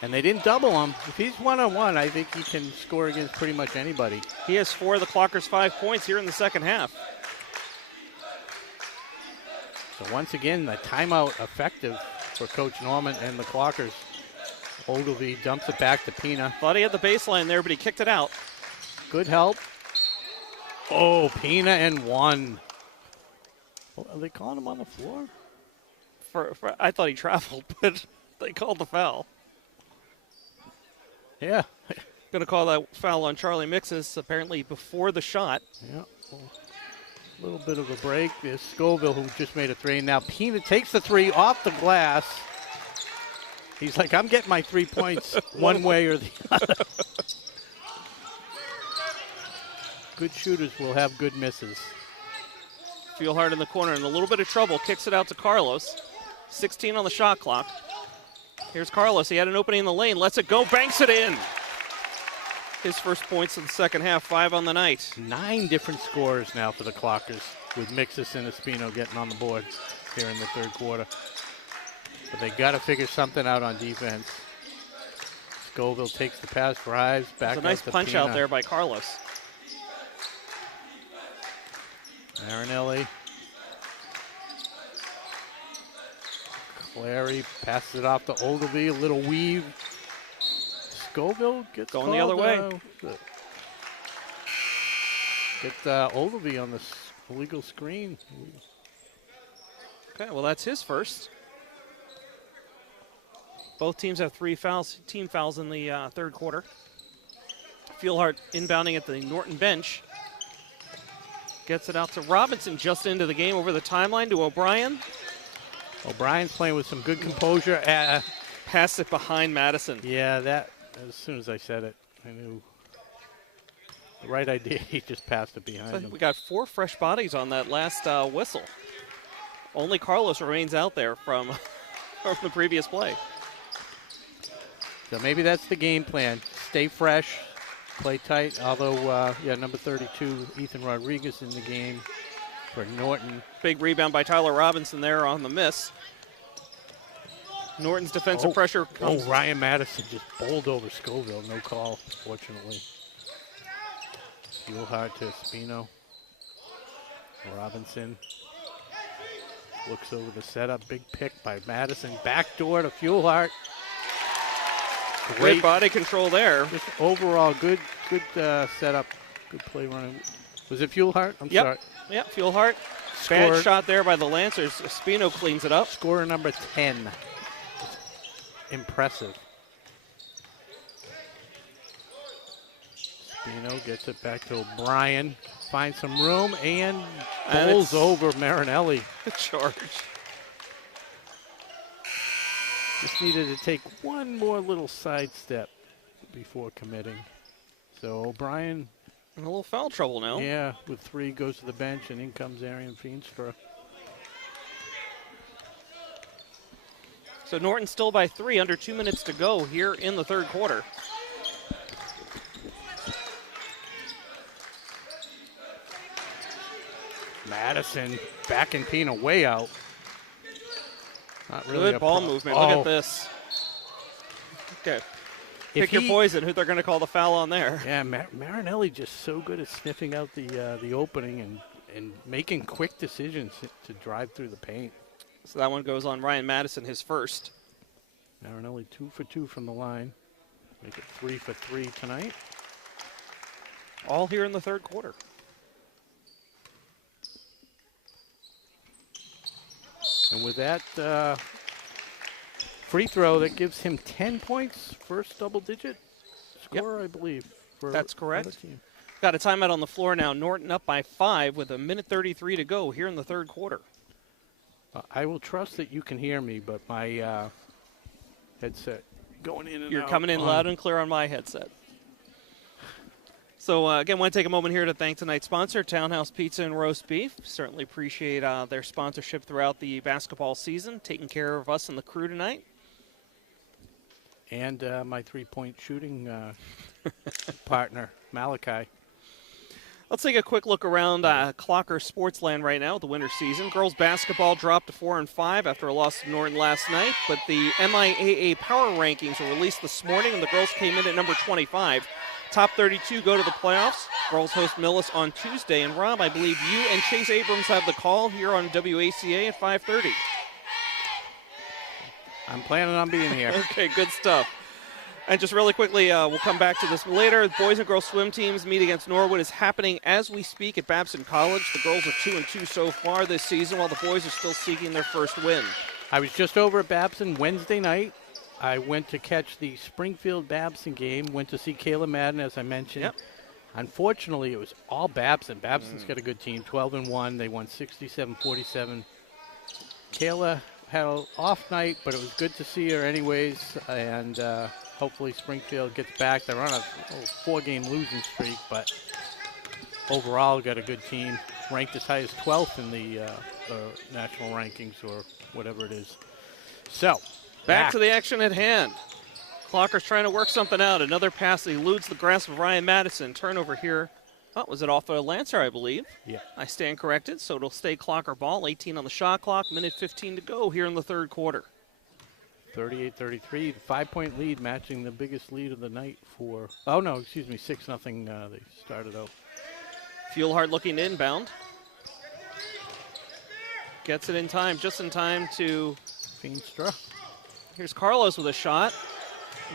and they didn't double him. If he's one-on-one, I think he can score against pretty much anybody. He has 4 of the Clockers' 5 points here in the second half. So once again, the timeout effective for Coach Norman and the Clockers. Ogilvy dumps it back to Pina. Thought he had the baseline there, but he kicked it out. Good help. Oh, Pina and 1. Oh, are they calling him on the floor? I thought he traveled, but they called the foul. Yeah. Going to call that foul on Charlie Mixus, apparently before the shot. Yeah. A little bit of a break. There's Scoville, who just made a 3. Now Pina takes the 3 off the glass. He's like, I'm getting my 3 points one way or the other. Good shooters will have good misses. Fuelhard in the corner in a little bit of trouble. Kicks it out to Carlos. 16 on the shot clock. Here's Carlos. He had an opening in the lane. Lets it go. Banks it in. His first points in the second half. 5 on the night. 9 different scores now for the Clockers, with Mixus and Espino getting on the board here in the third quarter. But they got to figure something out on defense. Scoville takes the pass, drives back. There's a nice out to punch Pina. out there by Carlos. Marinelli. Clary passes it off to Ogilvy. A little weave. Scoville gets Going the other way. Get Ogilvy on the illegal screen. Okay, well, that's his first. Both teams have 3 fouls, team fouls in the third quarter. Fuelhard inbounding at the Norton bench. Gets it out to Robinson just into the game over the timeline to O'Brien. O'Brien's playing with some good composure. Passed it behind Madison. Yeah, that, as soon as I said it, I knew the right idea. He just passed it behind So I think him. we got 4 fresh bodies on that last whistle. Only Carlos remains out there from, from the previous play. So maybe that's the game plan. Stay fresh, play tight. Although, number 32, Ethan Rodriguez in the game for Norton. Big rebound by Tyler Robinson there on the miss. Norton's defensive pressure comes. Oh, Ryan Madison just bowled over Scoville. No call, fortunately. Fuelhard to Espino. Robinson looks over the setup. Big pick by Madison. Backdoor to Fuelhard. Great body control there. Just overall, good setup. Good play running. Was it Fuelhart? I'm sorry. Yep, Fuelhart. Bad shot there by the Lancers. Espino cleans it up. Scorer number 10. Impressive. Espino gets it back to O'Brien. Finds some room and bowls over Marinelli. Charge. Just needed to take one more little sidestep before committing. So O'Brien. In a little foul trouble now. Yeah, with 3 goes to the bench, and in comes Arian Feenstra. So Norton still by 3, under 2 minutes to go here in the third quarter. Madison backing Pina way out. Not really Good ball movement. Look at this. Okay. Pick your poison, who they're going to call the foul on there. Yeah, Marinelli just so good at sniffing out the opening and making quick decisions to drive through the paint. So that one goes on Ryan Madison, his first. Marinelli 2 for 2 from the line. Make it 3 for 3 tonight. All here in the third quarter. And with that free throw, that gives him 10 points, first double-digit score, I believe. That's correct. Got a timeout on the floor now. Norton up by 5 with 1:33 to go here in the third quarter. I will trust that you can hear me, but my headset going in and out. You're coming in loud and clear on my headset. So, again, want to take a moment here to thank tonight's sponsor, Townhouse Pizza and Roast Beef. Certainly appreciate their sponsorship throughout the basketball season, taking care of us and the crew tonight. And my three-point shooting partner, Malachi. Let's take a quick look around Clocker Sportsland right now with the winter season. Girls basketball dropped to 4-5 after a loss to Norton last night, but the MIAA power rankings were released this morning, and the girls came in at number 25. Top 32 go to the playoffs. Girls host Millis on Tuesday. And, Rob, I believe you and Chase Abrams have the call here on WACA at 5:30. I'm planning on being here. Okay, good stuff. And just really quickly, we'll come back to this later. The boys and girls swim teams meet against Norwood is happening as we speak at Babson College. The girls are 2-2 so far this season, while the boys are still seeking their first win. I was just over at Babson Wednesday night. I went to catch the Springfield-Babson game, went to see Kayla Madden, as I mentioned. Yep. Unfortunately, it was all Babson. Babson's got a good team, 12-1. They won 67-47. Kayla had an off night, but it was good to see her anyways, and hopefully Springfield gets back. They're on a 4-game losing streak, but overall got a good team, ranked as high as 12th in the national rankings or whatever it is. So, back to the action at hand. Clocker's trying to work something out. Another pass that eludes the grasp of Ryan Madison. Turnover here. Oh, was it off of Lancer, I believe? Yeah. I stand corrected, so it'll stay Clocker ball. 18 on the shot clock, minute 15 to go here in the third quarter. 38-33, 5-point lead, matching the biggest lead of the night for, 6-0 they started out. Fuelhard looking inbound. Gets it in time, just in time to Feenstra. Here's Carlos with a shot.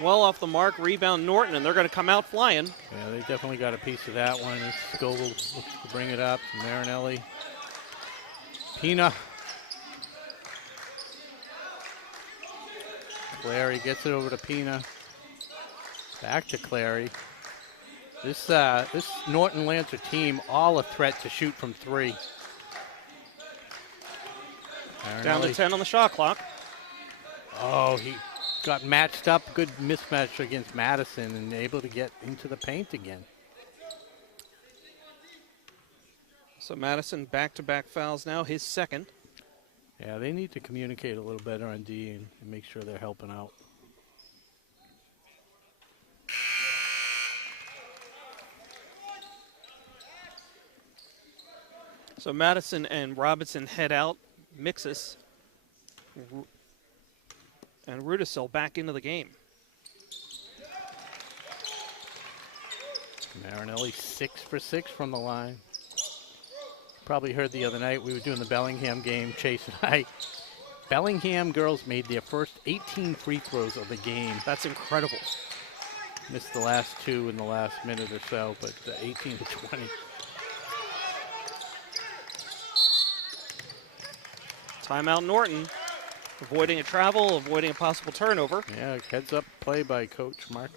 Well off the mark, rebound Norton, and they're going to come out flying. Yeah, they definitely got a piece of that one. Scoville looks to bring it up. Marinelli. Pina. Clary gets it over to Pina. Back to Clary. This Norton Lancer team, all a threat to shoot from 3. Marinelli. Down to 10 on the shot clock. Oh, he got matched up. Good mismatch against Madison and able to get into the paint again. So Madison back-to-back fouls now, his second. Yeah, they need to communicate a little better on D and make sure they're helping out. So Madison and Robinson head out. Mixus and Rudisill back into the game. Marinelli 6 for 6 from the line. Probably heard the other night we were doing the Bellingham game, Chase and I. Bellingham girls made their first 18 free throws of the game. That's incredible. Missed the last 2 in the last minute or so, but 18 to 20. Timeout Norton. Avoiding a travel, avoiding a possible turnover. Yeah, heads up play by Coach Mark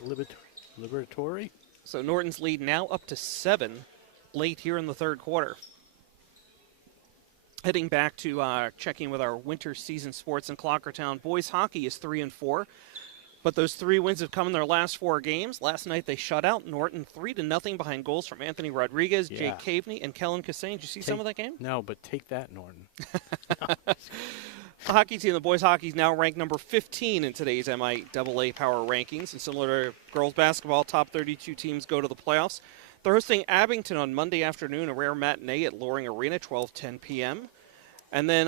Liberatore. So Norton's lead now up to 7 late here in the third quarter. Heading back to checking with our winter season sports in Clockertown. Boys hockey is 3-4, but those 3 wins have come in their last 4 games. Last night they shut out Norton 3-0 behind goals from Anthony Rodriguez, Jake Caveney, and Kellen Cassane. Did you see some of that game? No, but take that, Norton. The hockey team, the boys hockey, is now ranked number 15 in today's MIAA power rankings. And similar to girls basketball, top 32 teams go to the playoffs. They're hosting Abington on Monday afternoon, a rare matinee at Loring Arena, 12:10 p.m. And then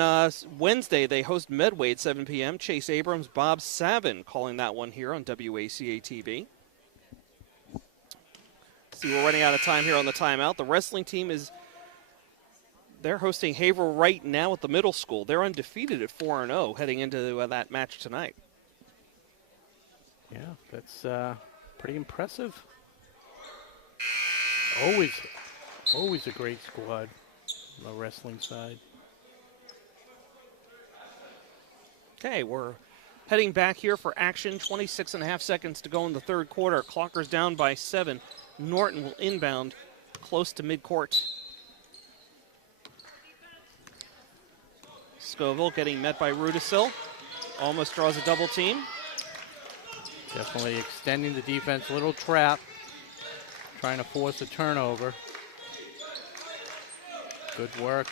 Wednesday, they host Medway at 7 p.m. Chase Abrams, Bob Savin calling that one here on WACA-TV. See, we're running out of time here on the timeout. The wrestling team they're hosting Haverhill right now at the middle school. They're undefeated at 4-0 heading into that match tonight. Yeah, that's pretty impressive. Always a great squad on the wrestling side. Okay, we're heading back here for action. 26.5 seconds to go in the third quarter. Clockers down by 7. Norton will inbound close to midcourt. Scoville getting met by Rudisil. Almost draws a double team. Definitely extending the defense. Little trap. Trying to force a turnover. Good work.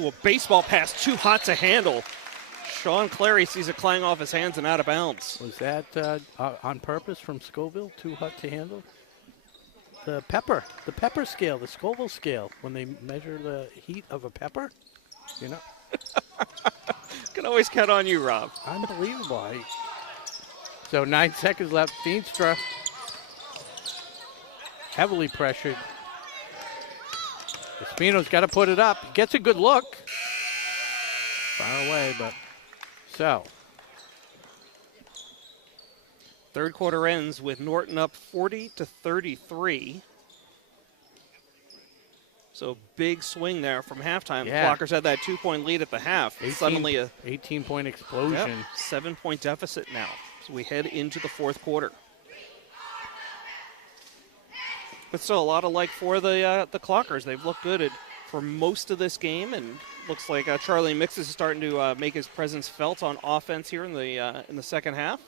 Ooh, a baseball pass too hot to handle. Sean Clary sees it flying off his hands and out of bounds. Was that on purpose from Scoville? Too hot to handle? The pepper scale, the Scoville scale, when they measure the heat of a pepper, you know? Can always count on you, Rob. Unbelievable. So 9 seconds left. Feenstra heavily pressured. Espino's got to put it up. He gets a good look. Far away, but so. Third quarter ends with Norton up 40-33. So big swing there from halftime. Yeah. The Clockers had that 2-point lead at the half. Suddenly a 18-point explosion. 7-point deficit now. So we head into the fourth quarter. But still a lot of like for the Clockers. They've looked good for most of this game, and looks like Charlie Mixes is starting to make his presence felt on offense here in the second half.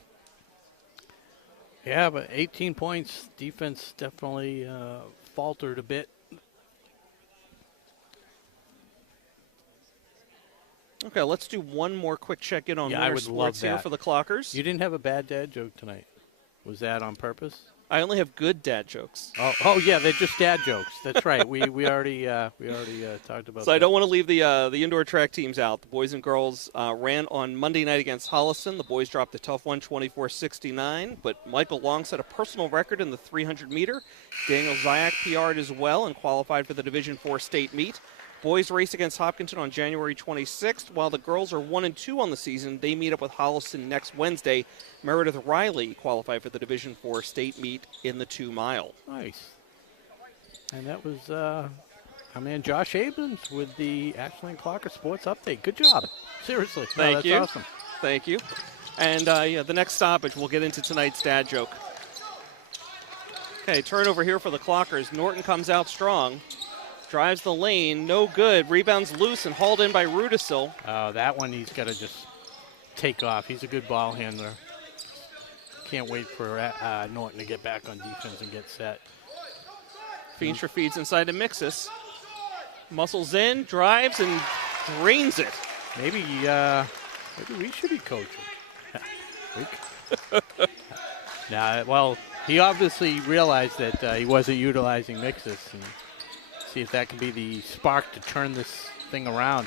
Yeah, but 18 points. Defense definitely faltered a bit. Okay, let's do one more quick check-in on winter sports here for the Clockers. You didn't have a bad dad joke tonight. Was that on purpose? I only have good dad jokes. Oh yeah, they're just dad jokes. That's right. We already talked about. So that. I don't want to leave the indoor track teams out. The boys and girls ran on Monday night against Holliston. The boys dropped a tough one, 24-69. But Michael Long set a personal record in the 300-meter. Daniel Zayak PR'd as well and qualified for the Division IV state meet. Boys race against Hopkinton on January 26th. While the girls are 1-2 on the season, they meet up with Holliston next Wednesday. Meredith Riley qualified for the Division IV state meet in the 2-mile. Nice. And that was our man Josh Abrams with the Ashland Clocker Sports Update. Good job. Seriously. Thank you. That's awesome. Thank you. And the next stoppage, we'll get into tonight's dad joke. Okay, turnover here for the Clockers. Norton comes out strong. Drives the lane, no good. Rebounds loose and hauled in by Rudisil. Oh, that one he's got to just take off. He's a good ball handler. Can't wait for Norton to get back on defense and get set. Feenstra feeds inside to Mixus. Muscles in, drives, and drains it. Maybe we should be coaching. Well, he obviously realized that he wasn't utilizing Mixus. And see if that can be the spark to turn this thing around.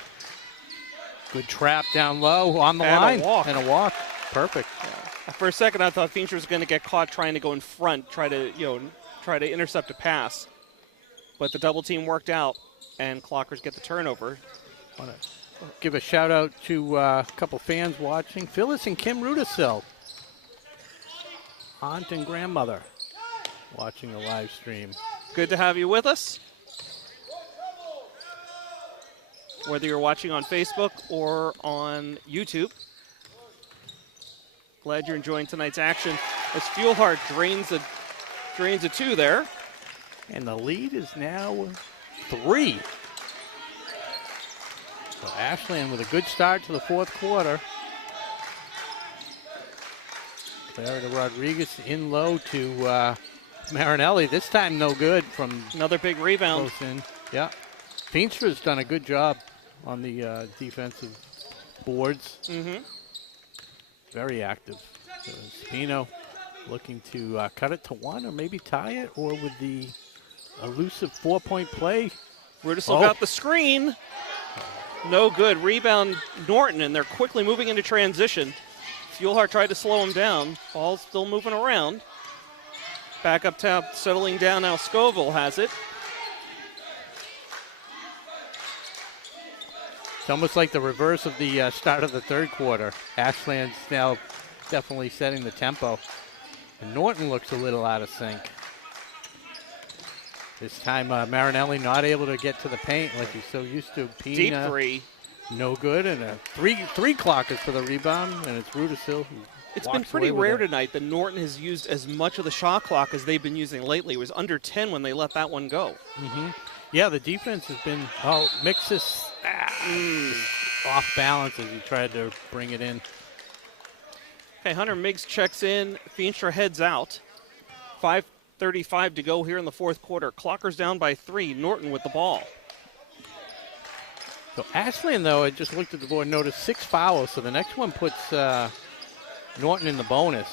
Good trap down low on the line. And a walk. Perfect. Yeah. For a second, I thought Feenstra was going to get caught trying to go in front, try to intercept a pass. But the double team worked out, and Clockers get the turnover. Give a shout out to a couple fans watching. Phyllis and Kim Rudisil, aunt and grandmother, watching the live stream. Good to have you with us. Whether you're watching on Facebook or on YouTube. Glad you're enjoying tonight's action as Fuelhard drains a 2 there. And the lead is now 3. So Ashland with a good start to the fourth quarter. Clara to Rodriguez in low to Marinelli. This time no good from another big rebound. Close in. Yeah. Feenstra's done a good job on the defensive boards. Very active. So Spino looking to cut it to 1 or maybe tie it, or with the elusive 4-point play. Rudisil got the screen. No good. Rebound Norton, and they're quickly moving into transition. Fuelhard tried to slow him down. Ball's still moving around. Back up top, settling down now. Scoville has it. It's almost like the reverse of the start of the third quarter. Ashland's now definitely setting the tempo. And Norton looks a little out of sync. This time Marinelli not able to get to the paint like he's so used to. Pina, deep 3. No good, and a three clockers for the rebound, and it's Rudisil. It's been pretty rare tonight that Norton has used as much of the shot clock as they've been using lately. It was under 10 when they let that one go. Yeah, the defense has been, Mixus off balance as he tried to bring it in. Okay, Hunter Miggs checks in. Feenstra heads out. 5:35 to go here in the fourth quarter. Clockers down by 3. Norton with the ball. So Ashland, though, I just looked at the board and noticed 6 fouls. So the next one puts Norton in the bonus.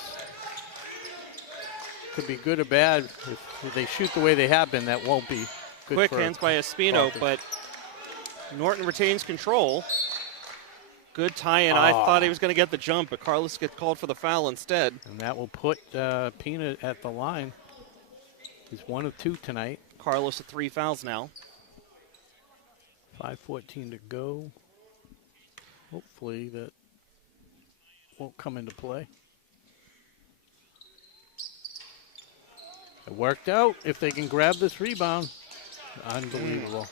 Could be good or bad. If they shoot the way they have been, that won't be good. Quick hands by Espino, but Norton retains control. Good tie-in. I thought he was going to get the jump, but Carlos gets called for the foul instead. And that will put Pina at the line. He's 1 of 2 tonight. Carlos with 3 fouls now. 5:14 to go. Hopefully that won't come into play. It worked out if they can grab this rebound. Unbelievable.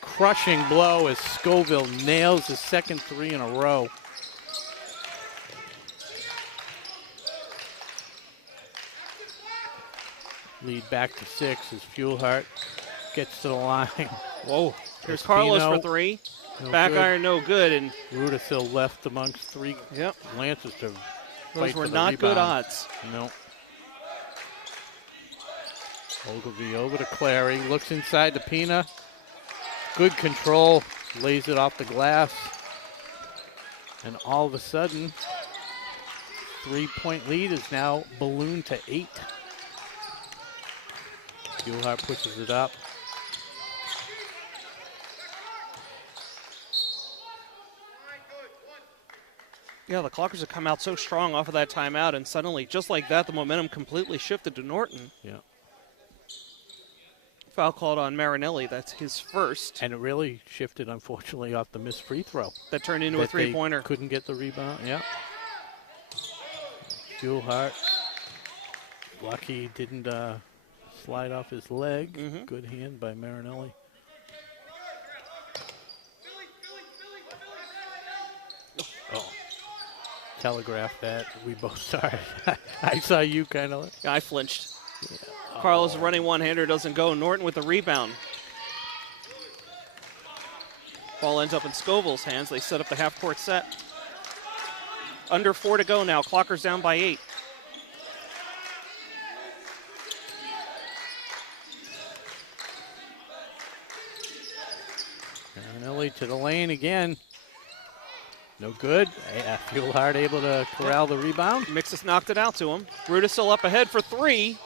Crushing blow as Scoville nails his second 3 in a row. Lead back to 6 as Fuelhart gets to the line. Whoa. Here's Carlos for 3. Back iron, no good. And Rudisil left amongst 3 Lancers to those were not good odds. No. Ogilvy over to Clary. Looks inside to Pina. Good control. Lays it off the glass. And all of a sudden, 3-point lead is now ballooned to 8. Fuelhart pushes it up. Yeah, the Clockers have come out so strong off of that timeout, and suddenly, just like that, the momentum completely shifted to Norton. Yeah. Foul called on Marinelli. That's his first. And it really shifted, unfortunately, off the missed free throw. That turned into a three-pointer. Couldn't get the rebound, yeah. Fuelhart. Lucky didn't slide off his leg. Good hand by Marinelli. Oh. Telegraphed that. We both saw it. I saw you kind of. Yeah, I flinched. Yeah. Carlos running one-hander doesn't go. Norton with the rebound. Ball ends up in Scoville's hands. They set up the half-court set. Under 4 to go now. Clockers down by 8. Marinelli to the lane again. No good. Fuelhart able to corral the rebound. Mixus knocked it out to him. Rudisil up ahead for 3.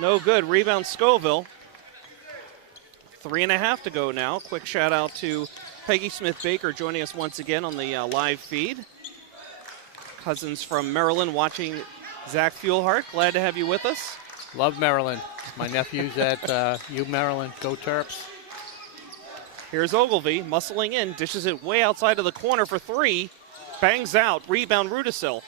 No good. Rebound Scoville. 3.5 to go now. Quick shout out to Peggy Smith-Baker joining us once again on the live feed. Cousins from Maryland watching Zach Fuelhart. Glad to have you with us. Love Maryland. My nephew's at U Maryland. Go Terps. Here's Ogilvy muscling in, dishes it way outside of the corner for three. Bangs out. Rebound, Rudisil.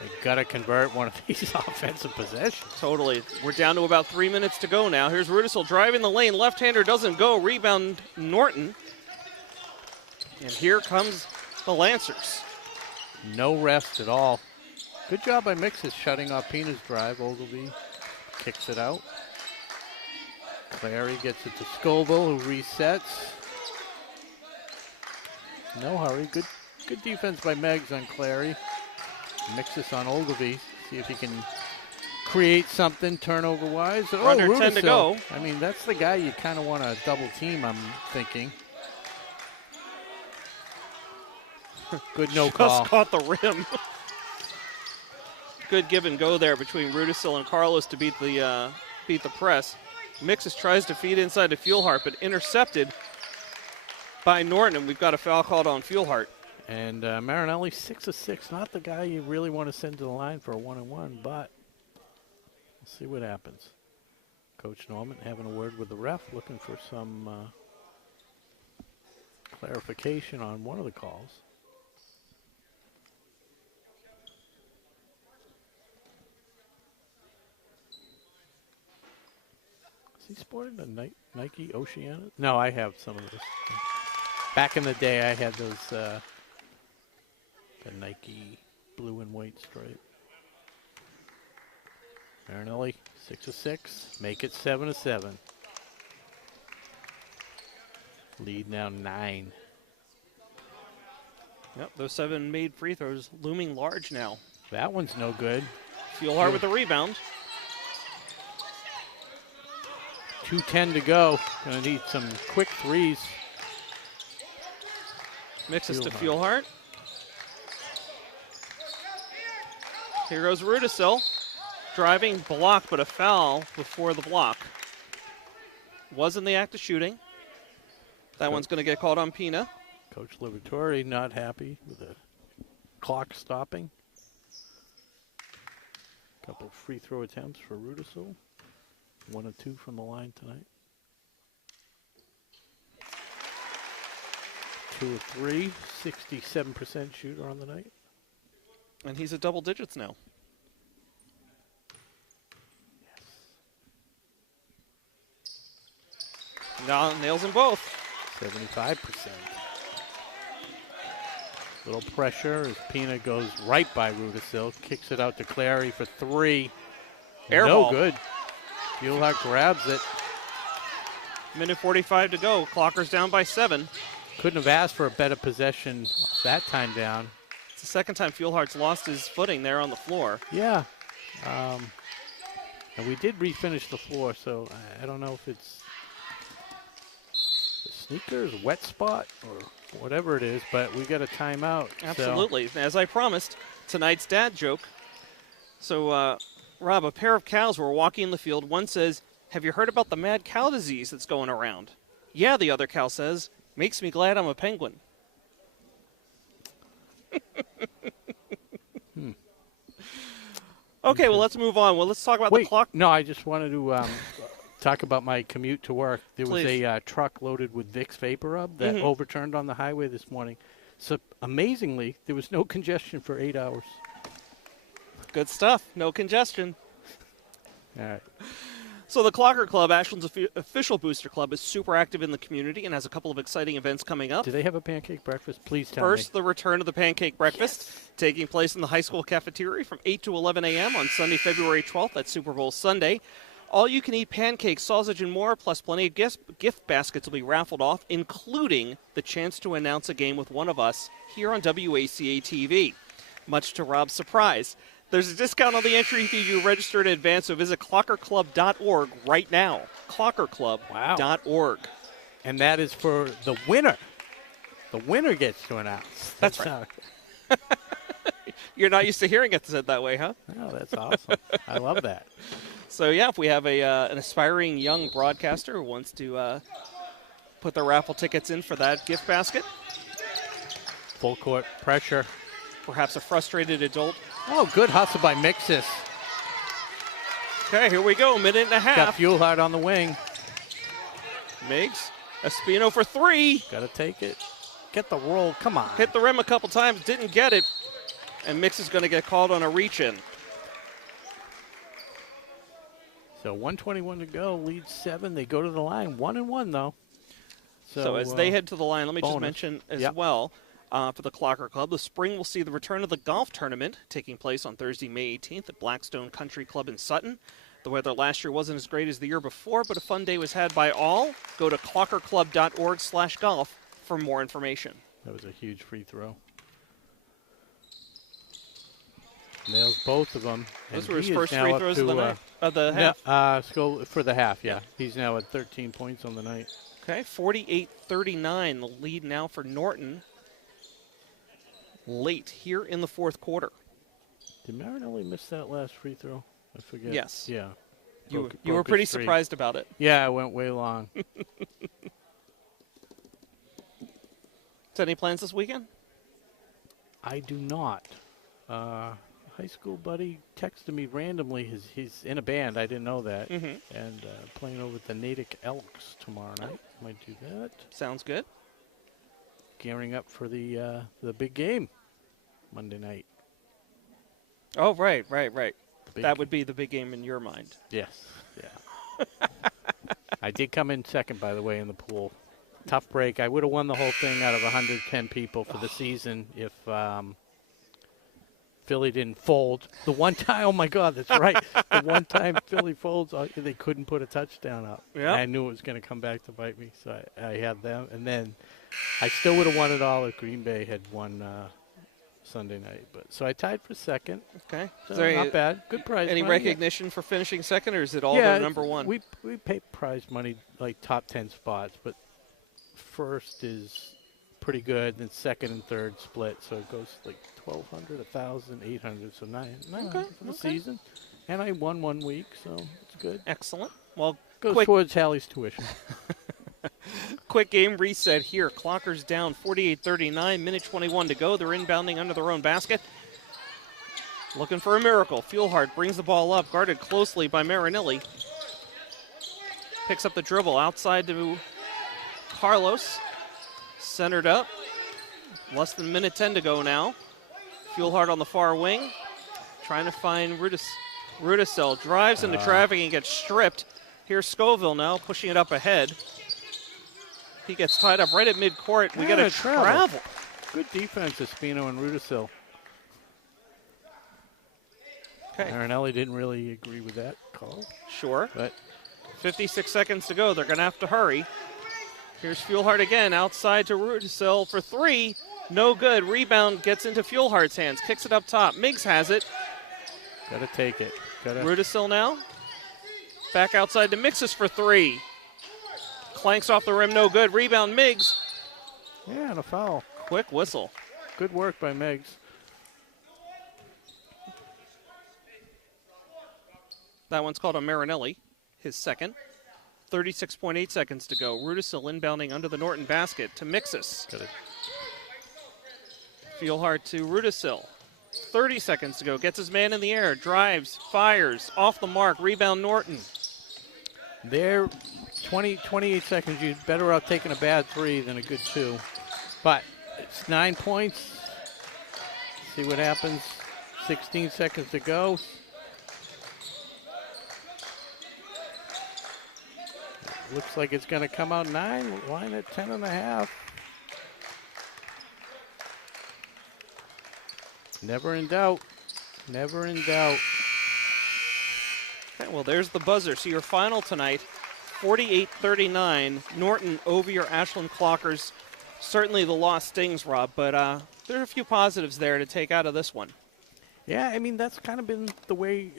They got to convert one of these offensive possessions. Totally. We're down to about 3 minutes to go now. Here's Rudisil driving the lane. Left-hander doesn't go. Rebound, Norton. And here comes the Lancers. No rest at all. Good job by Mixes shutting off Pina's drive. Ogilvy kicks it out. Clary gets it to Scoville, who resets. No hurry. Good defense by Meggs on Clary. Mixes on Ogilvy. See if he can create something turnover-wise. Oh, Under 10 to go. I mean, that's the guy you kind of want to double team, I'm thinking. Good no call. Just caught the rim. Good give and go there between Rudisil and Carlos to beat the press. Mixes tries to feed inside to Fuelhart, but intercepted by Norton, and we've got a foul called on Fuelhart. And Marinelli 6 of 6, not the guy you really want to send to the line for a 1-on-1, but we'll see what happens. Coach Norman having a word with the ref, looking for some clarification on one of the calls. Is he sporting a Nike Oceana? No, I have some of this. Back in the day, I had those the Nike blue and white stripe. Marinelli, 6 of 6. Make it 7 of 7. Lead now 9. Yep, those 7 made free throws looming large now. That one's no good. Fuelhart with the rebound. 2:10 to go. Gonna need some quick threes. Mixes to Fuelhart. Here goes Rudisil. Driving, block, but a foul before the block. Was in the act of shooting. That one's going to get called on Pina. Coach Liberatore not happy with the clock stopping. Couple free throw attempts for Rudisil. 1 of 2 from the line tonight. 2 of 3, 67% shooter on the night. And he's at double digits now. Yes. No, nails them both. 75%. Little pressure as Pina goes right by Rudisil. Kicks it out to Clary for 3. Air no ball. good. Fuelhart grabs it. Minute 45 to go. Clocker's down by 7. Couldn't have asked for a better possession that time down. It's the second time Fuelhart's lost his footing there on the floor. Yeah. And we did refinish the floor, so I don't know if it's the sneakers, wet spot, or whatever it is, but we got a timeout. Absolutely. As I promised, tonight's dad joke. So, Rob, a pair of cows were walking in the field. One says, "Have you heard about the mad cow disease that's going around?" "Yeah," the other cow says. "Makes me glad I'm a penguin." Okay, well, let's move on. Well, let's talk about the clock. No, I just wanted to talk about my commute to work. There was Please. a truck loaded with Vicks Vapor Rub that overturned on the highway this morning. So, amazingly, there was no congestion for 8 hours. Good stuff. No congestion. All right. So the Clocker Club, Ashland's official booster club, is super active in the community and has a couple of exciting events coming up. Do they have a pancake breakfast? Please tell me. First, the return of the pancake breakfast, taking place in the high school cafeteria from 8 to 11 a.m. on Sunday, February 12th. That's Super Bowl Sunday. All-you-can-eat pancakes, sausage, and more, plus plenty of gift baskets will be raffled off, including the chance to announce a game with one of us here on WACA-TV, much to Rob's surprise. There's a discount on the entry fee if you register in advance, so visit clockerclub.org right now. Clockerclub.org. And that is for the winner. The winner gets to announce. That's right. You're not used to hearing it said that way, huh? Oh, that's awesome. I love that. So, yeah, if we have an aspiring young broadcaster who wants to put their raffle tickets in for that gift basket. Full court pressure. Perhaps a frustrated adult. Oh, good hustle by Mixis. Okay, here we go, minute and a half. Got Fuelhart on the wing. Miggs, Espino for three. Got to take it. Get the roll. Come on. Hit the rim a couple times, didn't get it. And Mix is going to get called on a reach-in. So 1:21 to go, lead 7. They go to the line, 1-1 though. So as they head to the line, let me just mention as well, for the Clocker Club, the spring will see the return of the golf tournament taking place on Thursday, May 18th at Blackstone Country Club in Sutton. The weather last year wasn't as great as the year before, but a fun day was had by all. Go to clockerclub.org/golf for more information. That was a huge free throw. Nails both of them. Those were his first free throws of the night, of the half. For the half, yeah. He's now at 13 points on the night. Okay, 48-39, the lead now for Norton. Late here in the fourth quarter. Did Marinelli miss that last free throw? I forget. Yes. Yeah. You were pretty surprised about it. Yeah, I went way long. Any plans this weekend? I do not. High school buddy texted me randomly. He's in a band. I didn't know that. And playing over at the Natick Elks tomorrow night. Might do that. Sounds good. Gearing up for the big game Monday night. Oh, right. That would be the big game in your mind. Yes. Yeah. I did come in second, by the way, in the pool. Tough break. I would have won the whole thing out of 110 people for the season if Philly didn't fold. The one time, oh my God, that's right. The one time Philly folds, they couldn't put a touchdown up. Yeah. I knew it was going to come back to bite me, so I had them. And then I still would have won it all if Green Bay had won Sunday night. So I tied for second. Okay. So not bad. Good prize Any money. recognition for finishing second, or is it all the number one? We pay prize money like top 10 spots, but first is pretty good, then second and third split, so it goes like 1,200, 1,000, 800, so 900 for the season. And I won 1 week, so it's good. Excellent. Well, goes towards Hallie's tuition. Quick game reset here. Clockers down 48-39, minute 21 to go. They're inbounding under their own basket. Looking for a miracle. Fuelhard brings the ball up, guarded closely by Marinelli. Picks up the dribble outside to Carlos. Centered up. Less than minute 10 to go now. Fuelhard on the far wing. Trying to find Rudisell. Drives into traffic and gets stripped. Here's Scoville now, pushing it up ahead. He gets tied up right at midcourt. We got to travel. Good defense, Espino and Rudisill. Okay. Marinelli didn't really agree with that call. Sure. But 56 seconds to go. They're going to have to hurry. Here's Fuelhard again, outside to Rudisill for three. No good. Rebound gets into Fuelhard's hands. Kicks it up top. Miggs has it. Got to take it. Rudisill now. Back outside to Mixes for three. Clanks off the rim, no good. Rebound, Miggs. Yeah, and a foul. Quick whistle. Good work by Miggs. That one's called on Marinelli, his second. 36.8 seconds to go. Rudisill inbounding under the Norton basket to Mixes. Fuelhard to Rudisill. 30 seconds to go. Gets his man in the air. Drives, fires, off the mark. Rebound, Norton. There, 28 seconds. You're better off taking a bad three than a good two. But it's 9 points. See what happens. 16 seconds to go. Looks like it's going to come out 9. Line at 10.5. Never in doubt. Never in doubt. Okay, well, there's the buzzer. So your final tonight, 48-39. Norton over your Ashland Clockers. Certainly the loss stings, Rob, but there are a few positives there to take out of this one. Yeah, I mean, that's kind of been the way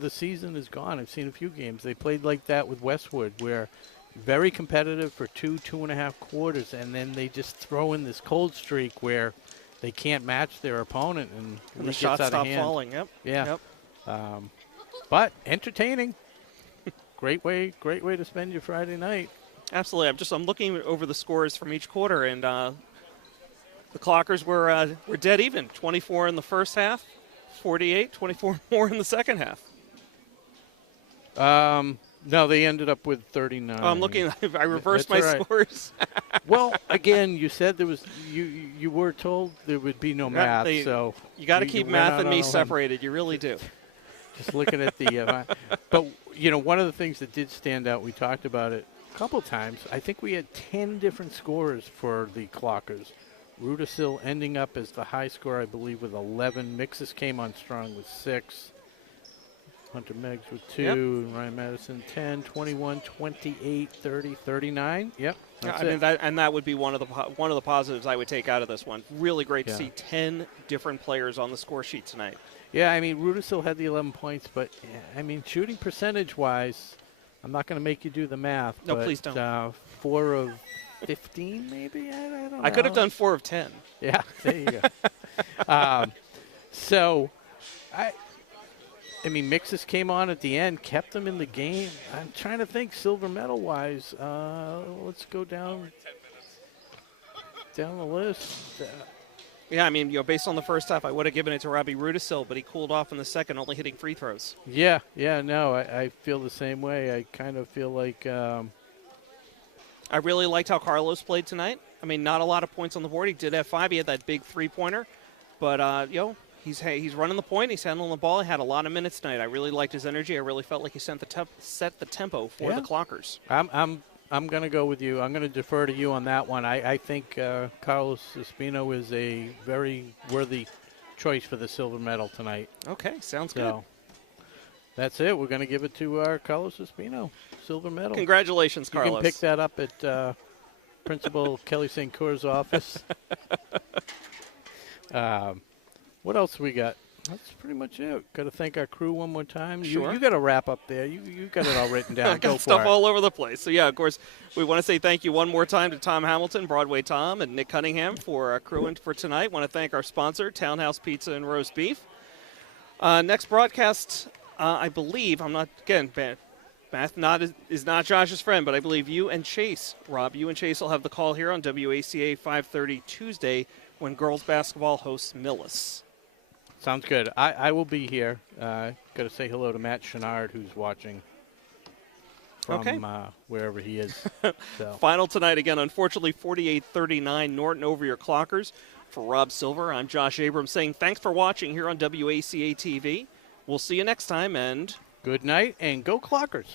the season has gone. I've seen a few games. They played like that with Westwood, where very competitive for 2.5 quarters, and then they just throw in this cold streak where they can't match their opponent, and the shots stop falling. Yep. Yeah. Yep. But entertaining. Great way to spend your Friday night. Absolutely. I'm looking over the scores from each quarter, and the Clockers were dead even. 24 in the first half, 48, 24 more in the second half. No, they ended up with 39. I'm looking. I reversed That's my all right. scores. Well, again, you said there was you were told there would be no math, so You got to keep went math out and on me a limb. separated. You really do. Just looking at the, but one of the things that did stand out, we talked about it a couple times. I think we had 10 different scores for the clockers. Rudisill ending up as the high score, I believe, with 11. Mixes came on strong with 6. Hunter Meggs with 2. Yep. And Ryan Madison 10, 21, 28, 30, 39. Yep. That's I mean, it. that would be one of the positives I would take out of this one. Really great to Yeah. see 10 different players on the score sheet tonight. Yeah, I mean, Rudisill had the 11 points, but, I mean, shooting percentage-wise, I'm not going to make you do the math. No, but, please don't. 4 of 15, maybe? I don't know. I could have done 4 of 10. Yeah, there you go. So, I mean, Mixes came on at the end, kept them in the game. I'm trying to think silver medal-wise. Let's go down the list. Yeah, I mean, based on the first half, I would have given it to Robbie Rudisill, but he cooled off in the second, only hitting free throws. Yeah, no, I feel the same way. I kind of feel like I really liked how Carlos played tonight. I mean, not a lot of points on the board. He did have 5. He had that big three-pointer. But, he's running the point. He's handling the ball. He had a lot of minutes tonight. I really liked his energy. I really felt like he set the tempo for the Clockers. I'm going to go with you. I'm going to defer to you on that one. I think Carlos Espino is a very worthy choice for the silver medal tonight. Okay, sounds good. So that's it. We're going to give it to our Carlos Espino, silver medal. Congratulations, Carlos. You can pick that up at Principal Kelly St. Cour's office. What else we got? That's pretty much it. Got to thank our crew one more time. Sure. You got to wrap up there. You got it all written down. I Go got for stuff it. all over the place. So, yeah, of course, we want to say thank you one more time to Tom Hamilton, Broadway Tom, and Nick Cunningham for crewing for tonight. Want to thank our sponsor, Townhouse Pizza and Roast Beef. Next broadcast, I believe, math is not Josh's friend, but I believe you and Chase, Rob, you and Chase will have the call here on WACA 5:30 Tuesday when girls basketball hosts Millis. Sounds good. I will be here. Got to say hello to Matt Chenard, who's watching from wherever he is. So. Final tonight, again, unfortunately, 48-39, Norton over your Clockers. For Rob Silver, I'm Josh Abrams saying thanks for watching here on WACA-TV. We'll see you next time, and good night, and go Clockers.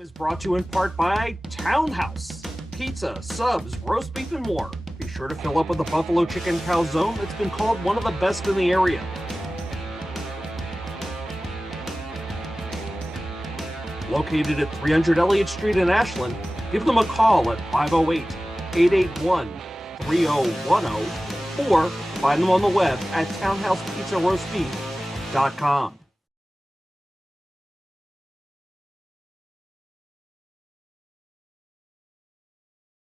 Is brought to you in part by Townhouse. Pizza, subs, roast beef, and more. Be sure to fill up with the buffalo chicken calzone that's been called one of the best in the area. Located at 300 Elliott Street in Ashland, give them a call at 508-881-3010 or find them on the web at townhousepizzaroastbeef.com.